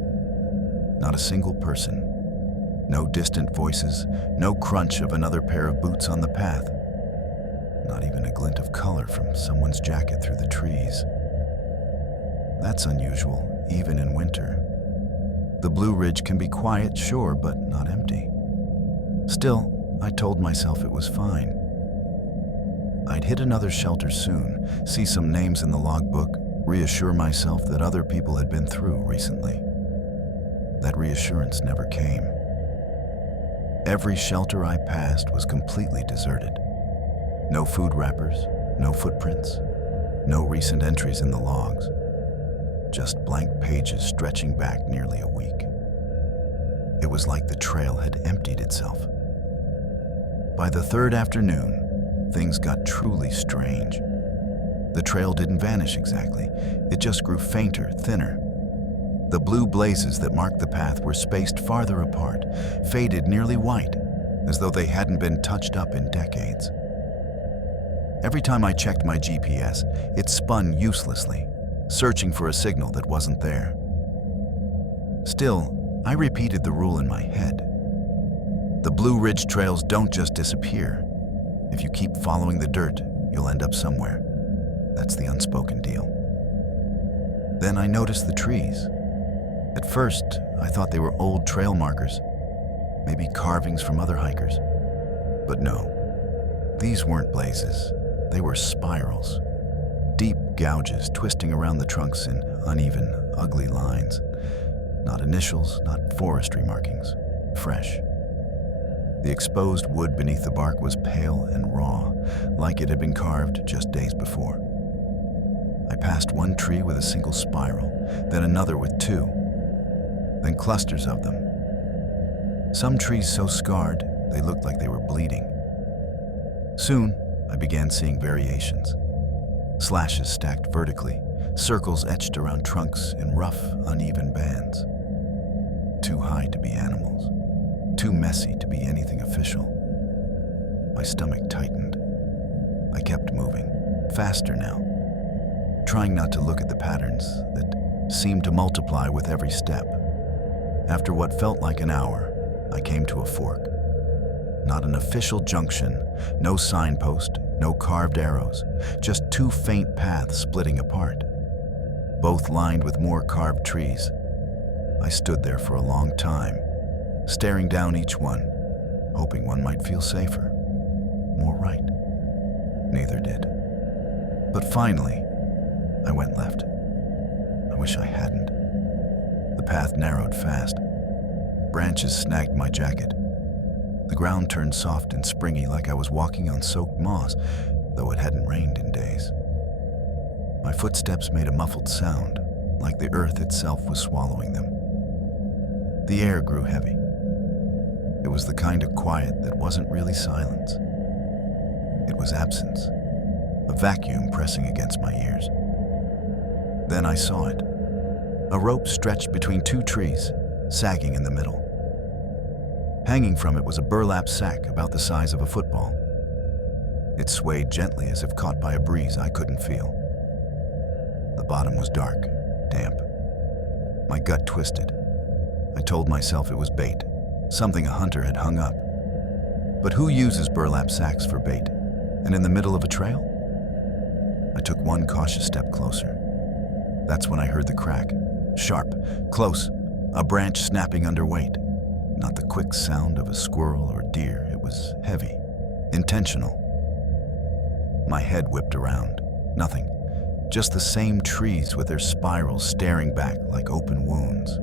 Not a single person. No distant voices, no crunch of another pair of boots on the path. Not even a glint of color from someone's jacket through the trees. That's unusual, even in winter. The Blue Ridge can be quiet, sure, but not empty. Still, I told myself it was fine. I'd hit another shelter soon, see some names in the logbook, reassure myself that other people had been through recently. That reassurance never came. Every shelter I passed was completely deserted. No food wrappers, no footprints, no recent entries in the logs. Just blank pages stretching back nearly a week. It was like the trail had emptied itself. By the third afternoon, things got truly strange. The trail didn't vanish exactly. It just grew fainter, thinner. The blue blazes that marked the path were spaced farther apart, faded nearly white, as though they hadn't been touched up in decades. Every time I checked my GPS, it spun uselessly, searching for a signal that wasn't there. Still, I repeated the rule in my head. The Blue Ridge trails don't just disappear. If you keep following the dirt, you'll end up somewhere. That's the unspoken deal. Then I noticed the trees. At first, I thought they were old trail markers, maybe carvings from other hikers. But no, these weren't blazes. They were spirals, deep gouges twisting around the trunks in uneven, ugly lines. Not initials, not forestry markings, fresh. The exposed wood beneath the bark was pale and raw, like it had been carved just days before. I passed one tree with a single spiral, then another with two, then clusters of them. Some trees so scarred, they looked like they were bleeding. Soon, I began seeing variations. Slashes stacked vertically, circles etched around trunks in rough, uneven bands. Too high to be animals, too messy to be anything official. My stomach tightened. I kept moving, faster now, trying not to look at the patterns that seemed to multiply with every step. After what felt like an hour, I came to a fork. Not an official junction, no signpost, no carved arrows, just two faint paths splitting apart, both lined with more carved trees. I stood there for a long time, staring down each one, hoping one might feel safer, more right. Neither did. But finally, I went left. I wish I hadn't. The path narrowed fast. Branches snagged my jacket. The ground turned soft and springy like I was walking on soaked moss, though it hadn't rained in days. My footsteps made a muffled sound, like the earth itself was swallowing them. The air grew heavy. It was the kind of quiet that wasn't really silence. It was absence, a vacuum pressing against my ears. Then I saw it. A rope stretched between two trees, sagging in the middle. Hanging from it was a burlap sack about the size of a football. It swayed gently as if caught by a breeze I couldn't feel. The bottom was dark, damp. My gut twisted. I told myself it was bait, something a hunter had hung up. But who uses burlap sacks for bait? And in the middle of a trail? I took one cautious step closer. That's when I heard the crack. Sharp, close, a branch snapping under weight. Not the quick sound of a squirrel or deer. It was heavy, intentional. My head whipped around. Nothing. Just the same trees with their spirals staring back like open wounds.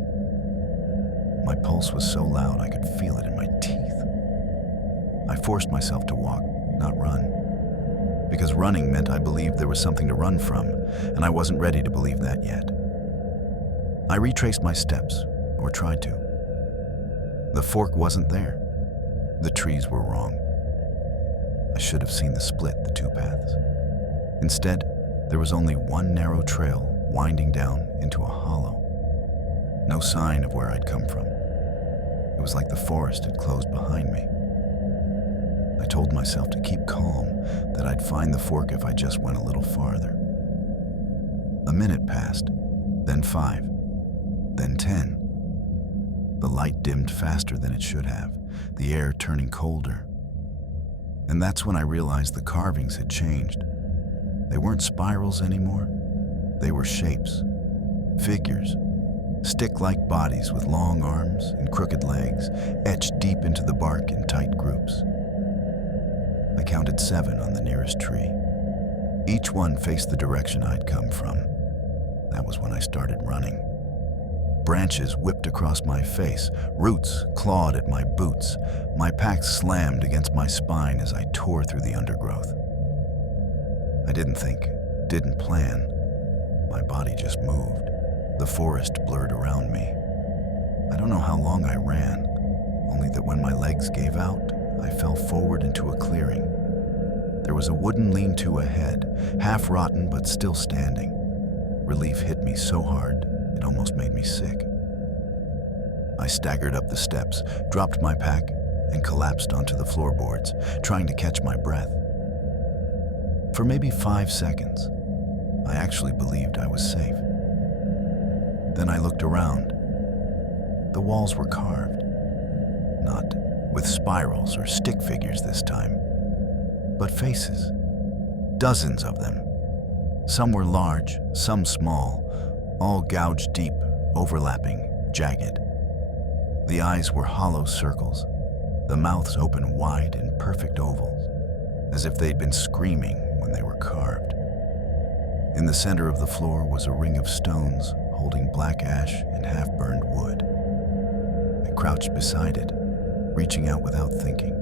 My pulse was so loud I could feel it in my teeth. I forced myself to walk, not run. Because running meant I believed there was something to run from, and I wasn't ready to believe that yet. I retraced my steps, or tried to. The fork wasn't there. The trees were wrong. I should have seen the split, the two paths. Instead, there was only one narrow trail winding down into a hollow. No sign of where I'd come from. It was like the forest had closed behind me. I told myself to keep calm, that I'd find the fork if I just went a little farther. A minute passed, then 5, then 10. The light dimmed faster than it should have, the air turning colder. And that's when I realized the carvings had changed. They weren't spirals anymore. They were shapes, figures, stick-like bodies with long arms and crooked legs, etched deep into the bark in tight groups. I counted 7 on the nearest tree. Each one faced the direction I'd come from. That was when I started running. Branches whipped across my face, roots clawed at my boots. My pack slammed against my spine as I tore through the undergrowth. I didn't think, didn't plan. My body just moved. The forest blurred around me. I don't know how long I ran. only that when my legs gave out, I fell forward into a clearing. There was a wooden lean-to ahead, half rotten but still standing. Relief hit me so hard, it almost made me sick. I staggered up the steps, dropped my pack, and collapsed onto the floorboards, trying to catch my breath. For maybe 5 seconds, I actually believed I was safe. Then I looked around. The walls were carved, not with spirals or stick figures this time, but faces, dozens of them. Some were large, some small, all gouged deep, overlapping, jagged. The eyes were hollow circles, the mouths open wide in perfect ovals, as if they'd been screaming when they were carved. In the center of the floor was a ring of stones holding black ash and half-burned wood. I crouched beside it, reaching out without thinking.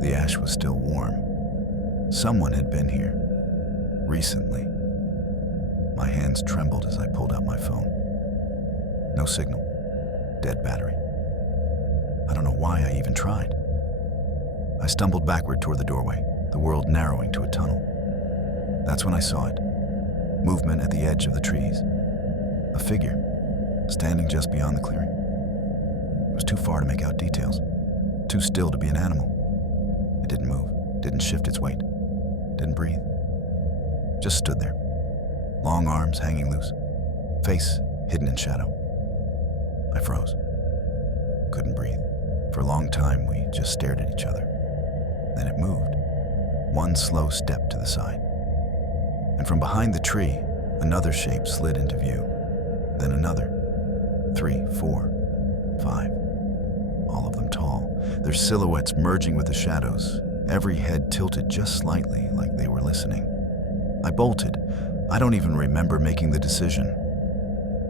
The ash was still warm. Someone had been here, recently. My hands trembled as I pulled out my phone. No signal. Dead battery. I don't know why I even tried. I stumbled backward toward the doorway, the world narrowing to a tunnel. That's when I saw it. Movement at the edge of the trees. A figure, standing just beyond the clearing. It was too far to make out details. Too still to be an animal. It didn't move, didn't shift its weight, didn't breathe. Just stood there. Long arms hanging loose, face hidden in shadow. I froze. Couldn't breathe. For a long time, we just stared at each other. Then it moved. One slow step to the side. And from behind the tree, another shape slid into view. Then another. 3, 4, 5. All of them tall, their silhouettes merging with the shadows, every head tilted just slightly like they were listening. I bolted. I don't even remember making the decision.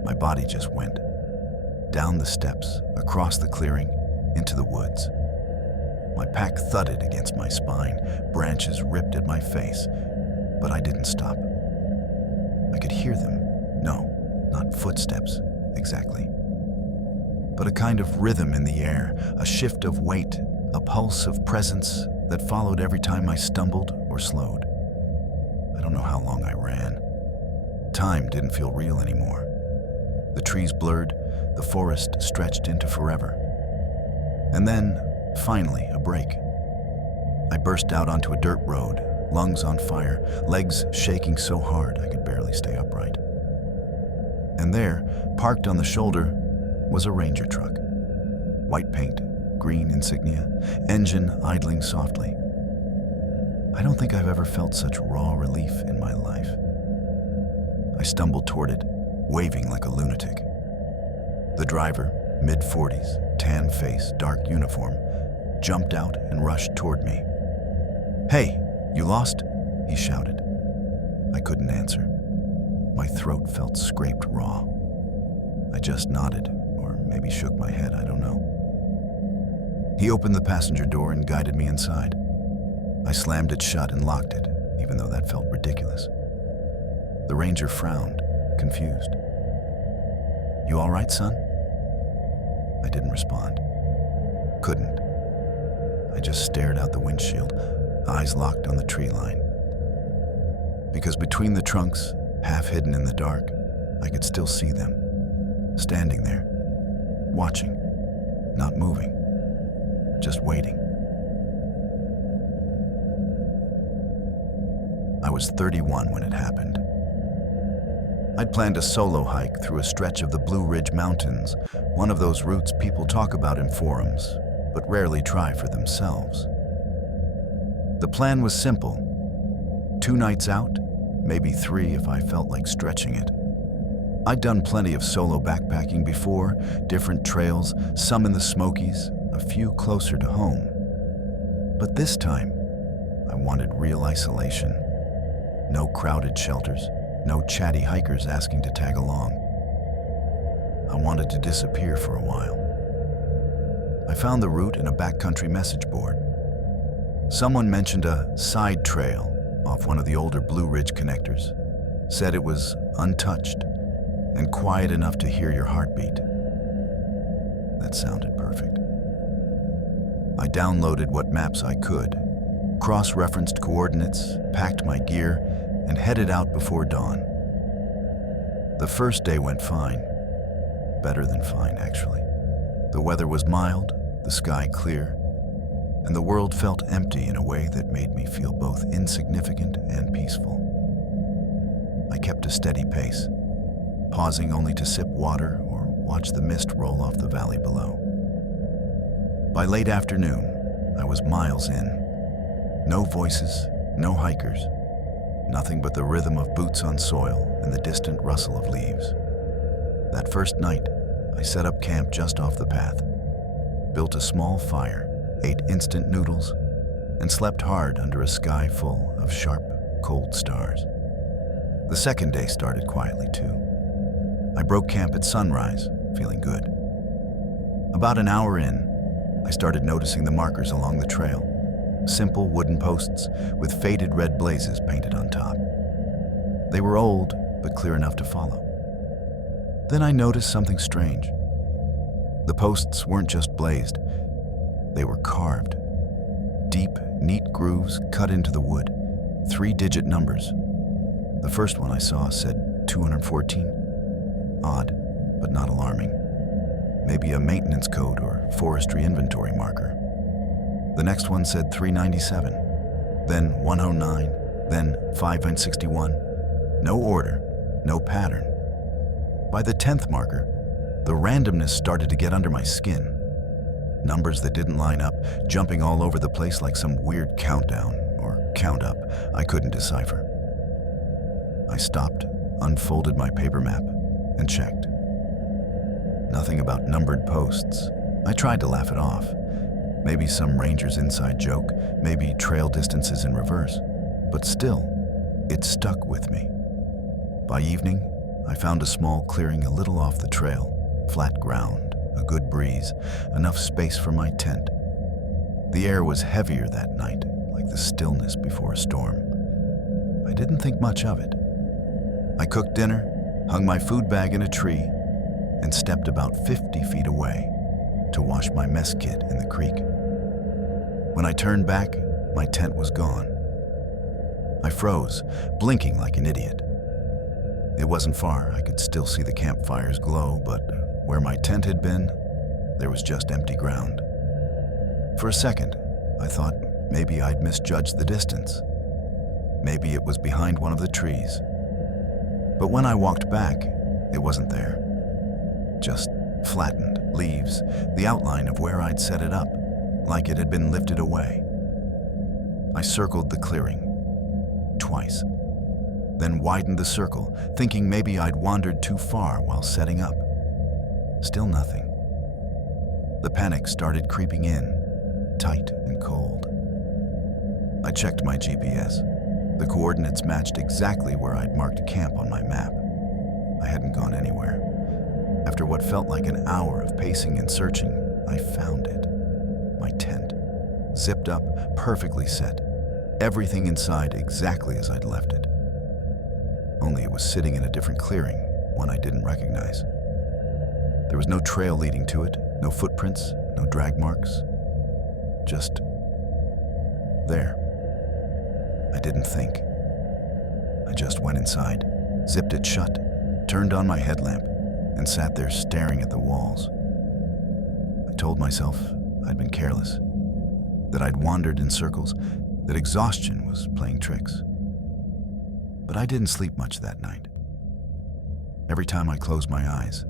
My body just went. Down the steps, across the clearing, into the woods. My pack thudded against my spine, branches ripped at my face, but I didn't stop. I could hear them. No, not footsteps, exactly. But a kind of rhythm in the air, a shift of weight, a pulse of presence that followed every time I stumbled or slowed. I don't know how long I ran. Time didn't feel real anymore. The trees blurred, the forest stretched into forever. And then, finally, a break. I burst out onto a dirt road, lungs on fire, legs shaking so hard I could barely stay upright. And there, parked on the shoulder, was a ranger truck. White paint, green insignia, engine idling softly. I don't think I've ever felt such raw relief in my life. I stumbled toward it, waving like a lunatic. The driver, mid-40s, tan face, dark uniform, jumped out and rushed toward me. "Hey, you lost?" he shouted. I couldn't answer. My throat felt scraped raw. I just nodded, or maybe shook my head, I don't know. He opened the passenger door and guided me inside. I slammed it shut and locked it, even though that felt ridiculous. The ranger frowned, confused. "You all right, son?" I didn't respond. Couldn't. I just stared out the windshield, eyes locked on the tree line. Because between the trunks, half hidden in the dark, I could still see them, standing there, watching, not moving, just waiting. I was 31 when it happened. I'd planned a solo hike through a stretch of the Blue Ridge Mountains, one of those routes people talk about in forums, but rarely try for themselves. The plan was simple. 2 nights out, maybe 3 if I felt like stretching it. I'd done plenty of solo backpacking before, different trails, some in the Smokies, a few closer to home. But this time, I wanted real isolation. No crowded shelters, no chatty hikers asking to tag along. I wanted to disappear for a while. I found the route in a backcountry message board. Someone mentioned a side trail off one of the older Blue Ridge connectors, said it was untouched and quiet enough to hear your heartbeat. That sounded perfect. I downloaded what maps I could, cross-referenced coordinates, packed my gear, and headed out before dawn. The first day went fine. Better than fine, actually. The weather was mild, the sky clear, and the world felt empty in a way that made me feel both insignificant and peaceful. I kept a steady pace, pausing only to sip water or watch the mist roll off the valley below. By late afternoon, I was miles in. No voices, no hikers, nothing but the rhythm of boots on soil and the distant rustle of leaves. That first night, I set up camp just off the path, built a small fire, ate instant noodles, and slept hard under a sky full of sharp, cold stars. The second day started quietly too. I broke camp at sunrise, feeling good. About an hour in, I started noticing the markers along the trail, simple wooden posts with faded red blazes painted on top. They were old, but clear enough to follow. Then I noticed something strange. The posts weren't just blazed, they were carved. Deep, neat grooves cut into the wood, 3-digit numbers. The first one I saw said 214. Odd, but not alarming. Maybe a maintenance code or forestry inventory marker. The next one said 397, then 109, then 561. No order, no pattern. By the 10th marker, the randomness started to get under my skin. Numbers that didn't line up, jumping all over the place like some weird countdown or count up I couldn't decipher. I stopped, unfolded my paper map, and checked. Nothing about numbered posts. I tried to laugh it off. Maybe some ranger's inside joke, maybe trail distances in reverse. But still, it stuck with me. By evening, I found a small clearing a little off the trail, flat ground, a good breeze, enough space for my tent. The air was heavier that night, like the stillness before a storm. I didn't think much of it. I cooked dinner, hung my food bag in a tree, and stepped about 50 feet away to wash my mess kit in the creek. When I turned back, my tent was gone. I froze, blinking like an idiot. It wasn't far. I could still see the campfire's glow, but where my tent had been, there was just empty ground. For a second, I thought maybe I'd misjudged the distance. Maybe it was behind one of the trees. But when I walked back, it wasn't there. Just flattened leaves, the outline of where I'd set it up, like it had been lifted away. I circled the clearing twice, then widened the circle, thinking maybe I'd wandered too far while setting up. Still nothing. The panic started creeping in, tight and cold. I checked my GPS. The coordinates matched exactly where I'd marked camp on my map. I hadn't gone anywhere. After what felt like an hour of pacing and searching, I found it. My tent, zipped up, perfectly set. Everything inside exactly as I'd left it. Only it was sitting in a different clearing, one I didn't recognize. There was no trail leading to it, no footprints, no drag marks. Just there. I didn't think. I just went inside, zipped it shut, turned on my headlamp, and sat there staring at the walls. I told myself I'd been careless, that I'd wandered in circles, that exhaustion was playing tricks. But I didn't sleep much that night. Every time I closed my eyes,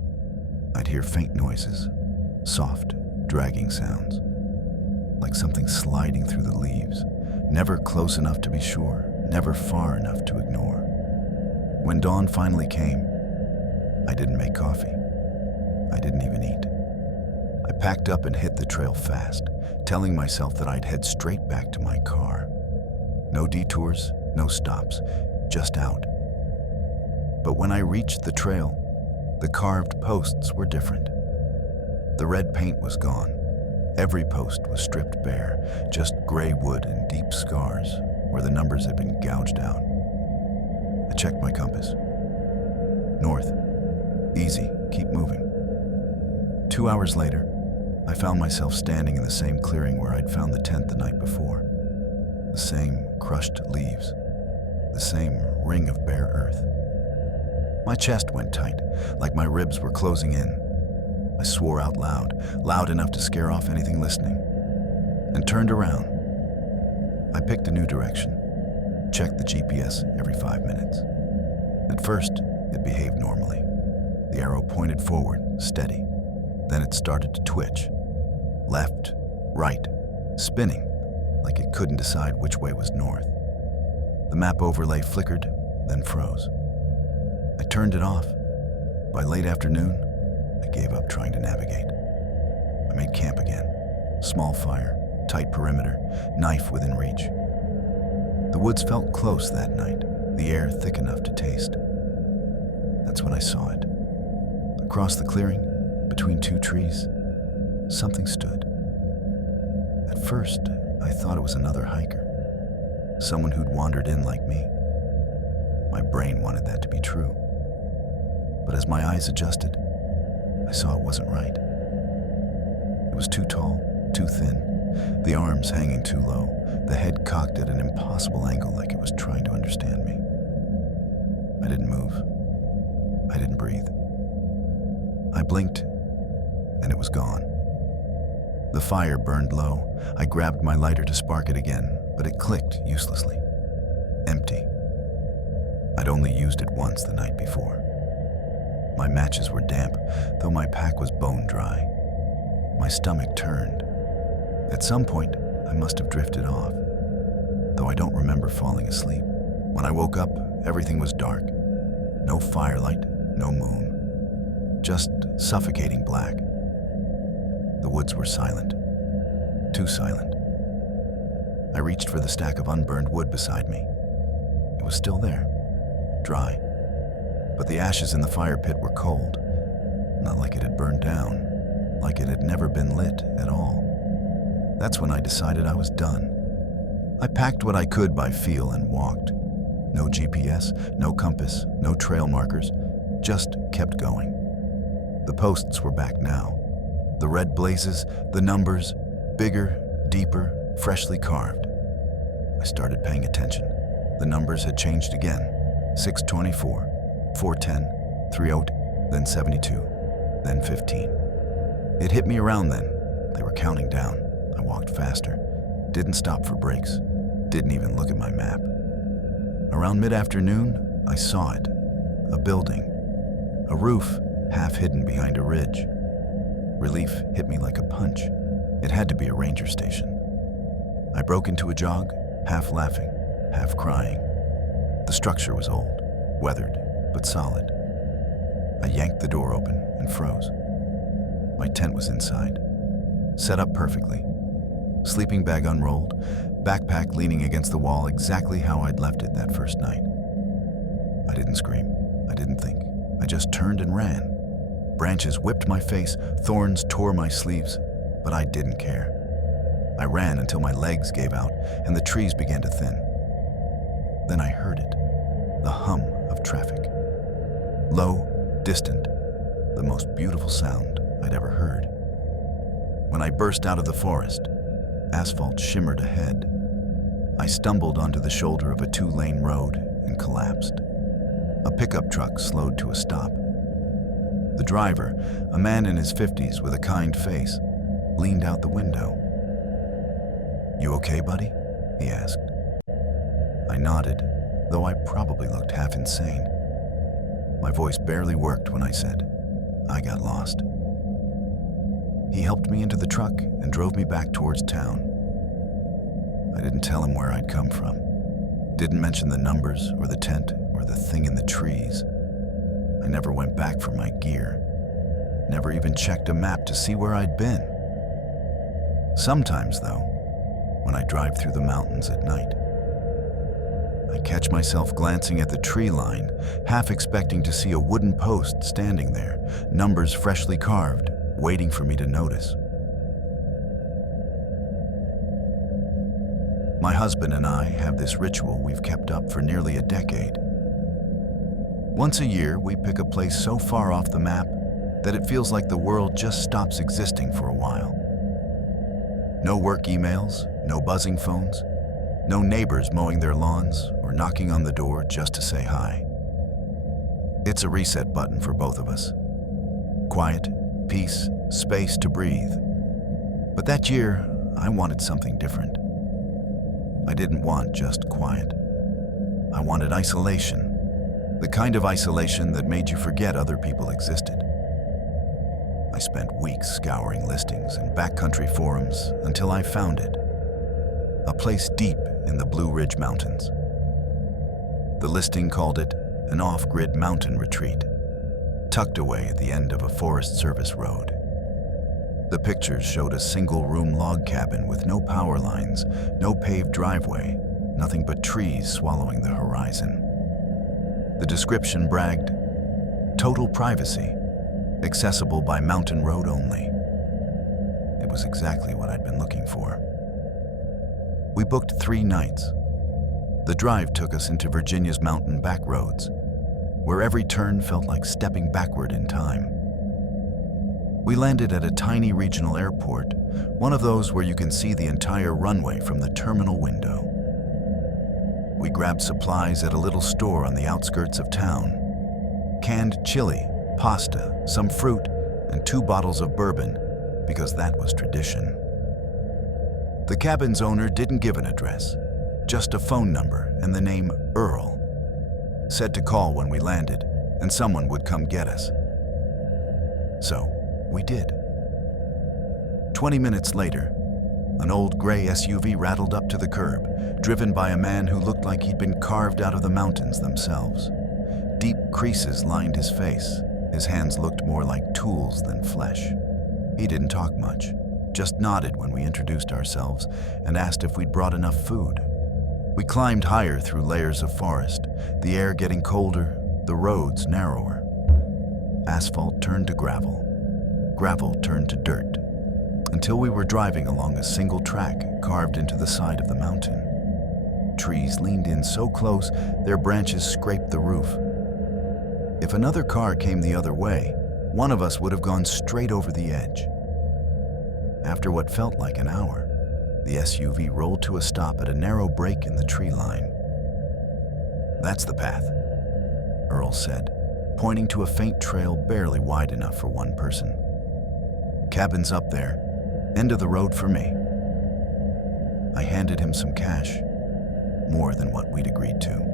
I'd hear faint noises, soft, dragging sounds, like something sliding through the leaves, never close enough to be sure, never far enough to ignore. When dawn finally came, I didn't make coffee. I didn't even eat. I packed up and hit the trail fast, telling myself that I'd head straight back to my car. No detours, no stops, just out. But when I reached the trail, the carved posts were different. The red paint was gone. Every post was stripped bare, just gray wood and deep scars where the numbers had been gouged out. I checked my compass. North. Easy, keep moving. 2 hours later, I found myself standing in the same clearing where I'd found the tent the night before. The same crushed leaves, the same ring of bare earth. My chest went tight, like my ribs were closing in. I swore out loud enough to scare off anything listening, and turned around. I picked a new direction, checked the GPS every 5 minutes. At first, it behaved normally. The arrow pointed forward, steady. Then it started to twitch. Left, right, spinning, like it couldn't decide which way was north. The map overlay flickered, then froze. I turned it off. By late afternoon, I gave up trying to navigate. I made camp again. Small fire, tight perimeter, knife within reach. The woods felt close that night, the air thick enough to taste. That's when I saw it. Across the clearing, between 2 trees, something stood. At first, I thought it was another hiker, someone who'd wandered in like me. My brain wanted that to be true. But as my eyes adjusted, I saw it wasn't right. It was too tall, too thin, the arms hanging too low, the head cocked at an impossible angle like it was trying to understand me. I didn't move. I didn't breathe. I blinked, and it was gone. The fire burned low. I grabbed my lighter to spark it again, but it clicked uselessly. Empty. I'd only used it once the night before. My matches were damp, though my pack was bone dry. My stomach turned. At some point, I must have drifted off, though I don't remember falling asleep. When I woke up, everything was dark. No firelight, no moon. Just suffocating black. The woods were silent. Too silent. I reached for the stack of unburned wood beside me. It was still there, dry. But the ashes in the fire pit were cold. Not like it had burned down, like it had never been lit at all. That's when I decided I was done. I packed what I could by feel and walked. No GPS, no compass, no trail markers, just kept going. The posts were back now. The red blazes, the numbers, bigger, deeper, freshly carved. I started paying attention. The numbers had changed again. 624, 410, 30, then 72, then 15. It hit me around then. They were counting down. I walked faster. Didn't stop for breaks. Didn't even look at my map. Around mid-afternoon, I saw it. A building. A roof, half hidden behind a ridge. Relief hit me like a punch. It had to be a ranger station. I broke into a jog, half laughing, half crying. The structure was old, weathered, but solid. I yanked the door open and froze. My tent was inside, set up perfectly. Sleeping bag unrolled, backpack leaning against the wall exactly how I'd left it that first night. I didn't scream. I didn't think. I just turned and ran. Branches whipped my face, thorns tore my sleeves, but I didn't care. I ran until my legs gave out and the trees began to thin. Then I heard it, the hum of traffic. Low, distant, the most beautiful sound I'd ever heard. When I burst out of the forest, asphalt shimmered ahead. I stumbled onto the shoulder of a 2-lane road and collapsed. A pickup truck slowed to a stop. The driver, a man in his 50s with a kind face, leaned out the window. "You okay, buddy?" he asked. I nodded, though I probably looked half insane. My voice barely worked when I said, "I got lost." He helped me into the truck and drove me back towards town. I didn't tell him where I'd come from. Didn't mention the numbers or the tent or the thing in the trees. I never went back for my gear. Never even checked a map to see where I'd been. Sometimes, though, when I drive through the mountains at night, I catch myself glancing at the tree line, half expecting to see a wooden post standing there, numbers freshly carved, waiting for me to notice. My husband and I have this ritual we've kept up for nearly a decade. Once a year, we pick a place so far off the map, that it feels like the world just stops existing for a while. No work emails, no buzzing phones, no neighbors mowing their lawns or knocking on the door just to say hi. It's a reset button for both of us. Quiet, peace, space to breathe. But that year, I wanted something different. I didn't want just quiet. I wanted isolation. The kind of isolation that made you forget other people existed. I spent weeks scouring listings and backcountry forums until I found it. A place deep in the Blue Ridge Mountains. The listing called it an off-grid mountain retreat, tucked away at the end of a Forest Service road. The pictures showed a single-room log cabin with no power lines, no paved driveway, nothing but trees swallowing the horizon. The description bragged, total privacy, accessible by mountain road only. It was exactly what I'd been looking for. We booked 3 nights. The drive took us into Virginia's mountain back roads, where every turn felt like stepping backward in time. We landed at a tiny regional airport, one of those where you can see the entire runway from the terminal window. We grabbed supplies at a little store on the outskirts of town. Canned chili, pasta, some fruit, and 2 bottles of bourbon, because that was tradition. The cabin's owner didn't give an address, just a phone number and the name Earl. Said to call when we landed, and someone would come get us. So, we did. 20 minutes later, an old gray SUV rattled up to the curb, driven by a man who looked like he'd been carved out of the mountains themselves. Deep creases lined his face. His hands looked more like tools than flesh. He didn't talk much, just nodded when we introduced ourselves and asked if we'd brought enough food. We climbed higher through layers of forest, the air getting colder, the roads narrower. Asphalt turned to gravel. Gravel turned to dirt, until we were driving along a single track carved into the side of the mountain. Trees leaned in so close, their branches scraped the roof. If another car came the other way, one of us would have gone straight over the edge. After what felt like an hour, the SUV rolled to a stop at a narrow break in the tree line. "That's the path," Earl said, pointing to a faint trail barely wide enough for one person. "Cabin's up there, end of the road for me." I handed him some cash, more than what we'd agreed to.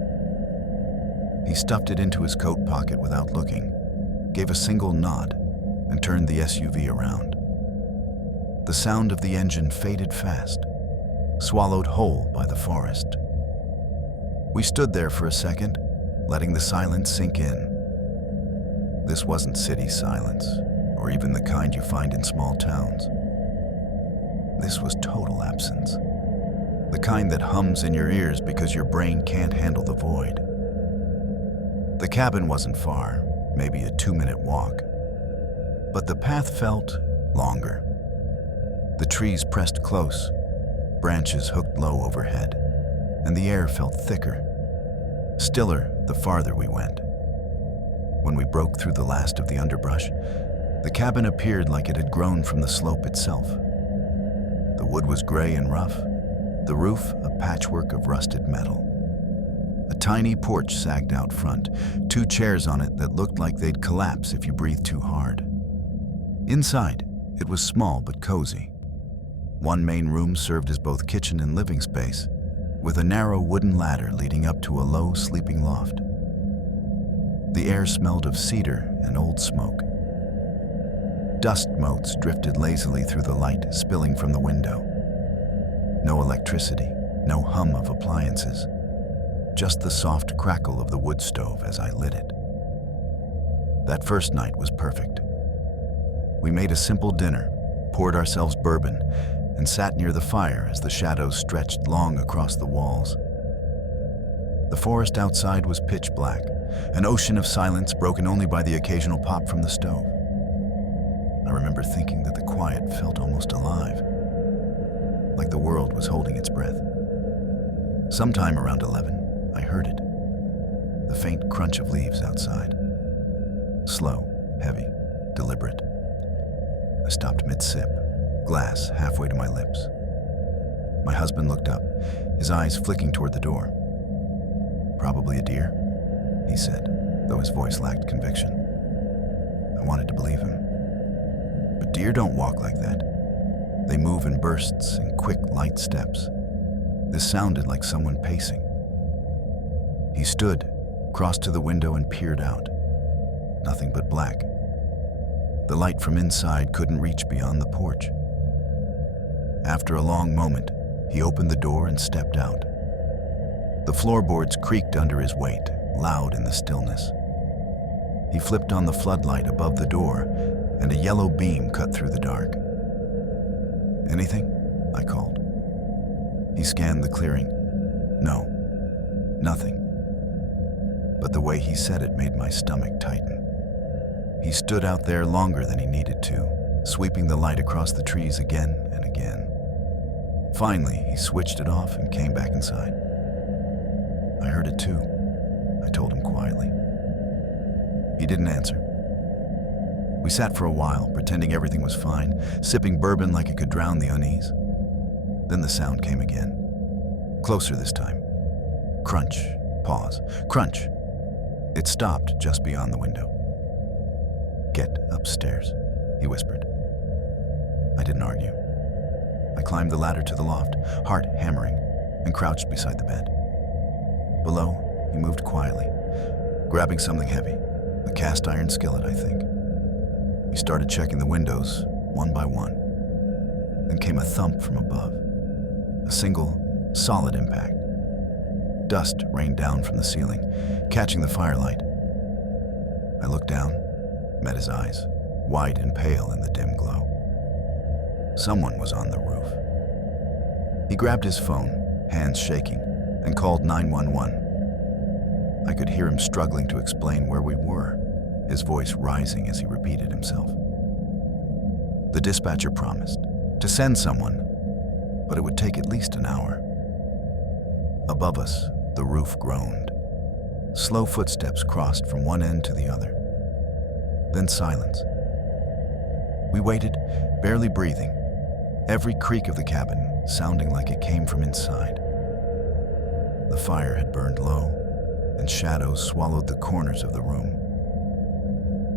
He stuffed it into his coat pocket without looking, gave a single nod, and turned the SUV around. The sound of the engine faded fast, swallowed whole by the forest. We stood there for a second, letting the silence sink in. This wasn't city silence, or even the kind you find in small towns. This was total absence, the kind that hums in your ears because your brain can't handle the void. The cabin wasn't far, maybe a 2-minute walk, but the path felt longer. The trees pressed close, branches hooked low overhead, and the air felt thicker, stiller the farther we went. When we broke through the last of the underbrush, the cabin appeared like it had grown from the slope itself. The wood was gray and rough, the roof a patchwork of rusted metal. A tiny porch sagged out front, 2 chairs on it that looked like they'd collapse if you breathed too hard. Inside, it was small but cozy. One main room served as both kitchen and living space, with a narrow wooden ladder leading up to a low sleeping loft. The air smelled of cedar and old smoke. Dust motes drifted lazily through the light, spilling from the window. No electricity, no hum of appliances, just the soft crackle of the wood stove as I lit it. That first night was perfect. We made a simple dinner, poured ourselves bourbon, and sat near the fire as the shadows stretched long across the walls. The forest outside was pitch black, an ocean of silence broken only by the occasional pop from the stove. I remember thinking that the quiet felt almost alive, like the world was holding its breath. Sometime around 11, I heard it, the faint crunch of leaves outside. Slow, heavy, deliberate. I stopped mid-sip, glass halfway to my lips. My husband looked up, his eyes flicking toward the door. "Probably a deer," he said, though his voice lacked conviction. I wanted to believe him. But deer don't walk like that. They move in bursts and quick, light steps. This sounded like someone pacing. He stood, crossed to the window and peered out. Nothing but black. The light from inside couldn't reach beyond the porch. After a long moment, he opened the door and stepped out. The floorboards creaked under his weight, loud in the stillness. He flipped on the floodlight above the door, and a yellow beam cut through the dark. "Anything?" I called. He scanned the clearing. No, nothing. But the way he said it made my stomach tighten. He stood out there longer than he needed to, sweeping the light across the trees again and again. Finally, he switched it off and came back inside. "I heard it too," I told him quietly. He didn't answer. We sat for a while, pretending everything was fine, sipping bourbon like it could drown the unease. Then the sound came again. Closer this time. Crunch, pause, crunch. It stopped just beyond the window. "Get upstairs," he whispered. I didn't argue. I climbed the ladder to the loft, heart hammering, and crouched beside the bed. Below, he moved quietly, grabbing something heavy, a cast iron skillet, I think. He started checking the windows, one by one. Then came a thump from above, a single, solid impact. Dust rained down from the ceiling, catching the firelight. I looked down, met his eyes, white and pale in the dim glow. Someone was on the roof. He grabbed his phone, hands shaking, and called 911. I could hear him struggling to explain where we were, his voice rising as he repeated himself. The dispatcher promised to send someone, but it would take at least an hour. Above us, the roof groaned. Slow footsteps crossed from one end to the other. Then silence. We waited, barely breathing, every creak of the cabin sounding like it came from inside. The fire had burned low, and shadows swallowed the corners of the room.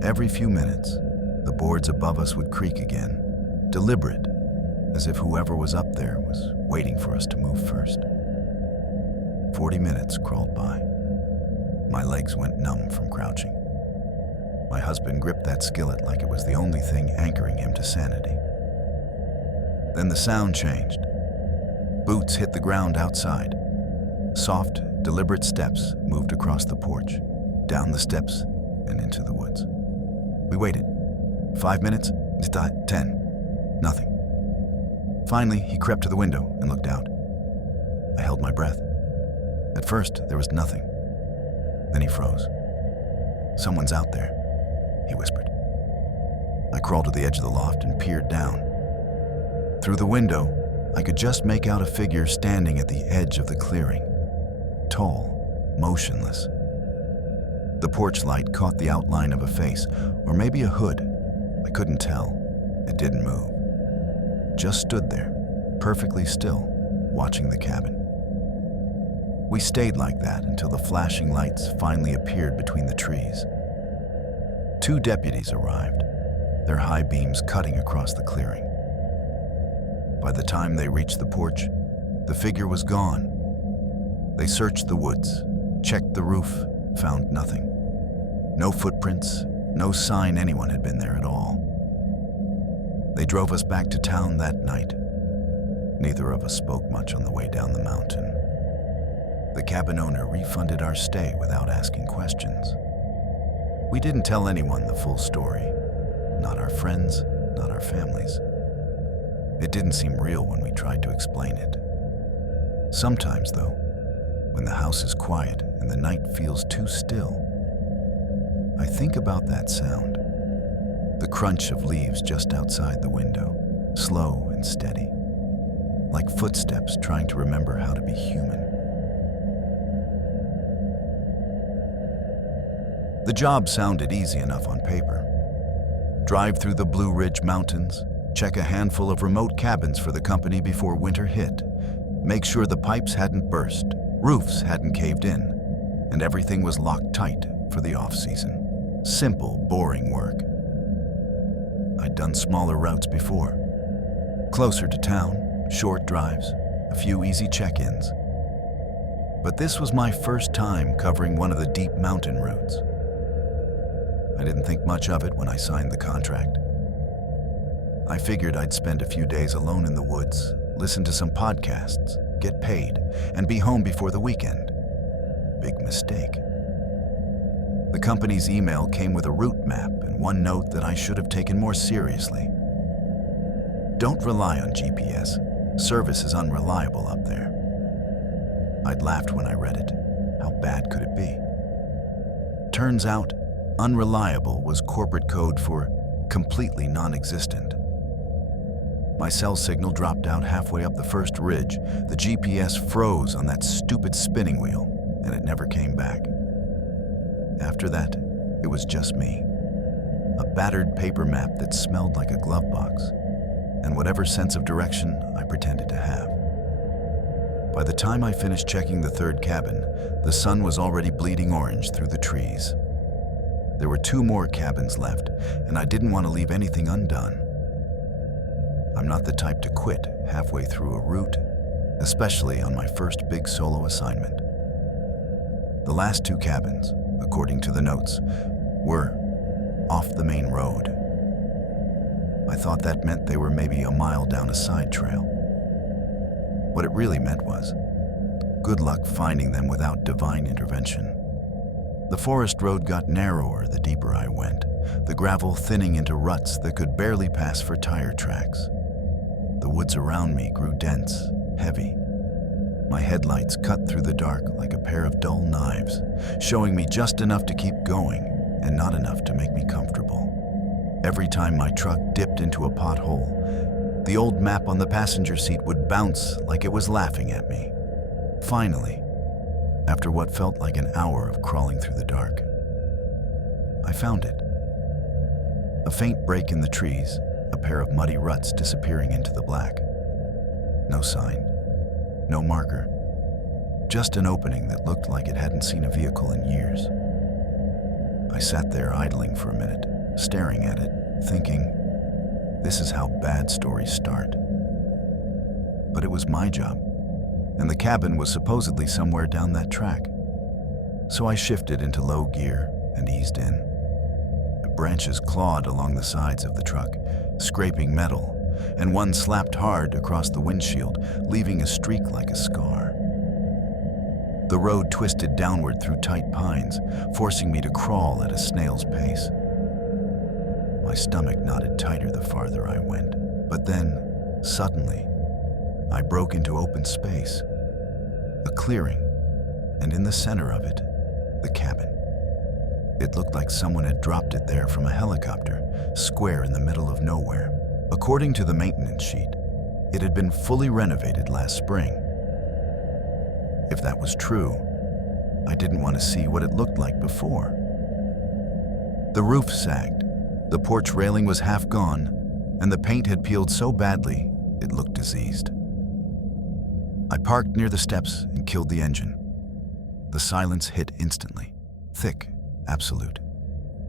Every few minutes, the boards above us would creak again, deliberate, as if whoever was up there was waiting for us to move first. 40 minutes crawled by. My legs went numb from crouching. My husband gripped that skillet like it was the only thing anchoring him to sanity. Then the sound changed. Boots hit the ground outside. Soft, deliberate steps moved across the porch, down the steps, and into the woods. We waited. 5 minutes, 10, nothing. Finally, he crept to the window and looked out. I held my breath. At first, there was nothing. Then he froze. "Someone's out there," he whispered. I crawled to the edge of the loft and peered down. Through the window, I could just make out a figure standing at the edge of the clearing. Tall, motionless. The porch light caught the outline of a face, or maybe a hood. I couldn't tell. It didn't move. Just stood there, perfectly still, watching the cabin. We stayed like that until the flashing lights finally appeared between the trees. 2 deputies arrived, their high beams cutting across the clearing. By the time they reached the porch, the figure was gone. They searched the woods, checked the roof, found nothing. No footprints, no sign anyone had been there at all. They drove us back to town that night. Neither of us spoke much on the way down the mountain. The cabin owner refunded our stay without asking questions. We didn't tell anyone the full story. Not our friends, not our families. It didn't seem real when we tried to explain it. Sometimes, though, when the house is quiet and the night feels too still, I think about that sound. The crunch of leaves just outside the window, slow and steady, like footsteps trying to remember how to be human. The job sounded easy enough on paper. drive through the Blue Ridge Mountains, check a handful of remote cabins for the company before winter hit, make sure the pipes hadn't burst, roofs hadn't caved in, and everything was locked tight for the off-season. Simple, boring work. I'd done smaller routes before. Closer to town, short drives, a few easy check-ins. But this was my first time covering one of the deep mountain routes. I didn't think much of it when I signed the contract. I figured I'd spend a few days alone in the woods, listen to some podcasts, get paid, and be home before the weekend. Big mistake. The company's email came with a route map and one note that I should have taken more seriously. Don't rely on GPS. Service is unreliable up there. I'd laughed when I read it. How bad could it be? Turns out, unreliable was corporate code for completely non-existent. My cell signal dropped out halfway up the first ridge. The GPS froze on that stupid spinning wheel, and it never came back. After that, it was just me. A battered paper map that smelled like a glove box, and whatever sense of direction I pretended to have. By the time I finished checking the third cabin, the sun was already bleeding orange through the trees. There were 2 more cabins left, and I didn't want to leave anything undone. I'm not the type to quit halfway through a route, especially on my first big solo assignment. The last 2 cabins, according to the notes, were off the main road. I thought that meant they were maybe a mile down a side trail. What it really meant was, good luck finding them without divine intervention. The forest road got narrower the deeper I went, the gravel thinning into ruts that could barely pass for tire tracks. The woods around me grew dense, heavy. My headlights cut through the dark like a pair of dull knives, showing me just enough to keep going and not enough to make me comfortable. Every time my truck dipped into a pothole, the old map on the passenger seat would bounce like it was laughing at me. Finally, after what felt like an hour of crawling through the dark, I found it. A faint break in the trees, a pair of muddy ruts disappearing into the black. No sign, no marker, just an opening that looked like it hadn't seen a vehicle in years. I sat there idling for a minute, staring at it, thinking, this is how bad stories start. But it was my job, and the cabin was supposedly somewhere down that track. So I shifted into low gear and eased in. Branches clawed along the sides of the truck, scraping metal, and one slapped hard across the windshield, leaving a streak like a scar. The road twisted downward through tight pines, forcing me to crawl at a snail's pace. My stomach knotted tighter the farther I went, but then, suddenly, I broke into open space, a clearing, and in the center of it, the cabin. It looked like someone had dropped it there from a helicopter, square in the middle of nowhere. According to the maintenance sheet, it had been fully renovated last spring. If that was true, I didn't want to see what it looked like before. The roof sagged, the porch railing was half gone, and the paint had peeled so badly it looked diseased. I parked near the steps and killed the engine. The silence hit instantly, thick, absolute.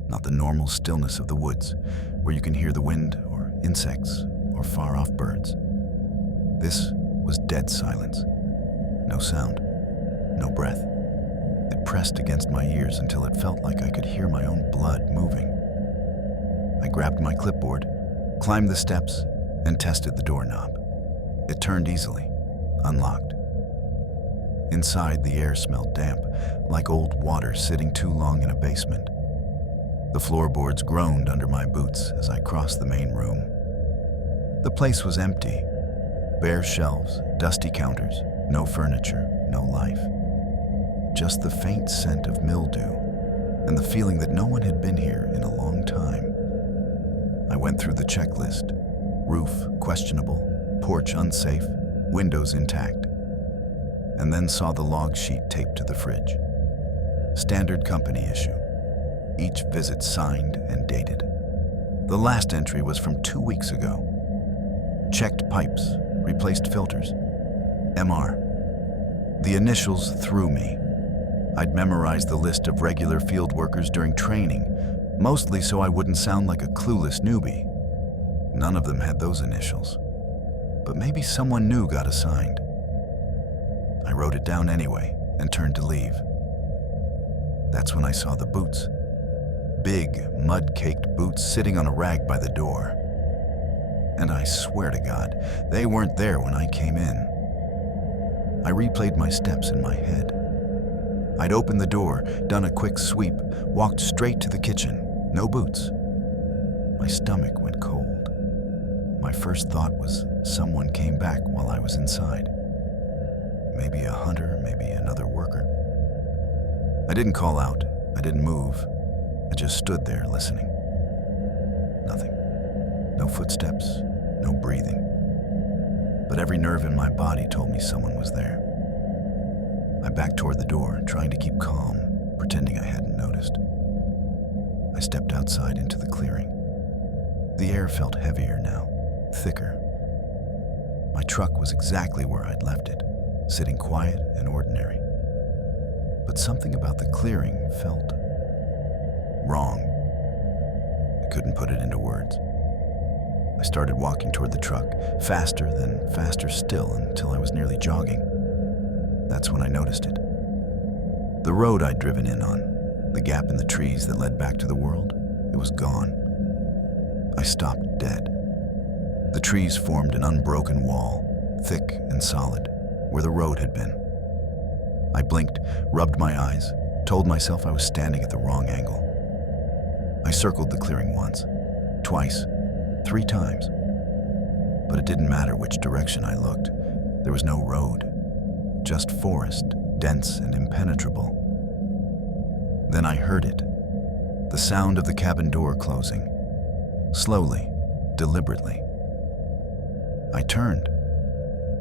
Not the normal stillness of the woods, where you can hear the wind or insects or far-off birds. This was dead silence. No sound, no breath. It pressed against my ears until it felt like I could hear my own blood moving. I grabbed my clipboard, climbed the steps, and tested the doorknob. It turned easily, unlocked. Inside, the air smelled damp, like old water sitting too long in a basement. The floorboards groaned under my boots as I crossed the main room. The place was empty. Bare shelves, dusty counters, no furniture, no life. Just the faint scent of mildew and the feeling that no one had been here in a long time. I went through the checklist. Roof questionable, porch unsafe, windows intact, and then saw the log sheet taped to the fridge. Standard company issue. Each visit signed and dated. The last entry was from 2 weeks ago. Checked pipes, replaced filters. MR. The initials threw me. I'd memorized the list of regular field workers during training, mostly so I wouldn't sound like a clueless newbie. None of them had those initials. But maybe someone new got assigned. I wrote it down anyway and turned to leave. That's when I saw the boots. Big, mud-caked boots sitting on a rag by the door. And I swear to God, they weren't there when I came in. I replayed my steps in my head. I'd opened the door, done a quick sweep, walked straight to the kitchen. No boots. My stomach went cold. My first thought was someone came back while I was inside. Maybe a hunter, maybe another worker. I didn't call out. I didn't move. I just stood there listening. Nothing. No footsteps, no breathing. But every nerve in my body told me someone was there. I backed toward the door, trying to keep calm, pretending I hadn't noticed. I stepped outside into the clearing. The air felt heavier now, thicker. My truck was exactly where I'd left it, sitting quiet and ordinary. But something about the clearing felt wrong. I couldn't put it into words. I started walking toward the truck, faster, then faster still, until I was nearly jogging. That's when I noticed it. The road I'd driven in on, the gap in the trees that led back to the world, it was gone. I stopped dead. The trees formed an unbroken wall, thick and solid, where the road had been. I blinked, rubbed my eyes, told myself I was standing at the wrong angle. I circled the clearing once, twice, 3 times. But it didn't matter which direction I looked. There was no road, just forest, dense and impenetrable. Then I heard it, the sound of the cabin door closing, slowly, deliberately. I turned.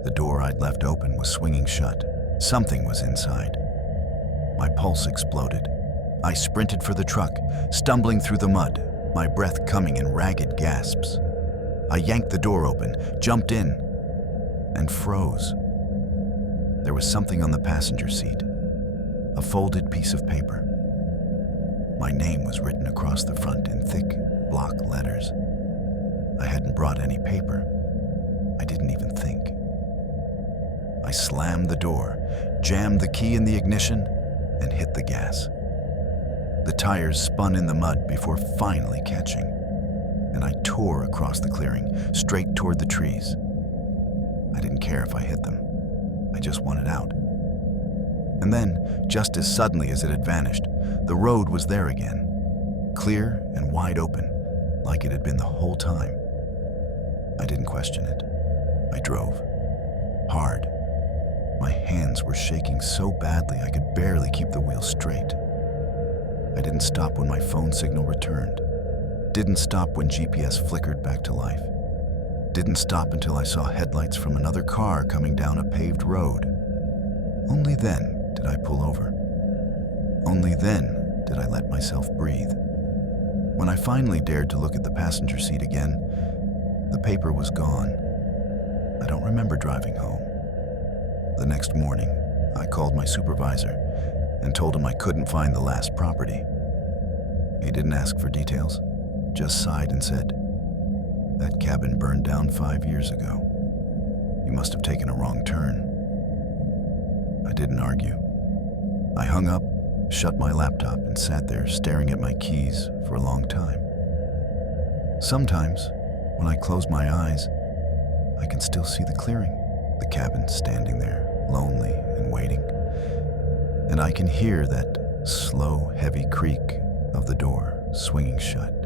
The door I'd left open was swinging shut. Something was inside. My pulse exploded. I sprinted for the truck, stumbling through the mud, my breath coming in ragged gasps. I yanked the door open, jumped in, and froze. There was something on the passenger seat, a folded piece of paper. My name was written across the front in thick, block letters. I hadn't brought any paper. I didn't even think. I slammed the door, jammed the key in the ignition, and hit the gas. The tires spun in the mud before finally catching, and I tore across the clearing, straight toward the trees. I didn't care if I hit them. I just wanted out. And then, just as suddenly as it had vanished, the road was there again, clear and wide open, like it had been the whole time. I didn't question it. I drove. Hard. My hands were shaking so badly I could barely keep the wheel straight. I didn't stop when my phone signal returned. Didn't stop when GPS flickered back to life. Didn't stop until I saw headlights from another car coming down a paved road. Only then did I pull over. Only then did I let myself breathe. When I finally dared to look at the passenger seat again, the paper was gone. I don't remember driving home. The next morning, I called my supervisor and told him I couldn't find the last property. He didn't ask for details, just sighed and said, "That cabin burned down 5 years ago. You must have taken a wrong turn." I didn't argue. I hung up, shut my laptop, and sat there staring at my keys for a long time. Sometimes, when I close my eyes, I can still see the clearing, the cabin standing there, lonely and waiting. And I can hear that slow, heavy creak of the door swinging shut.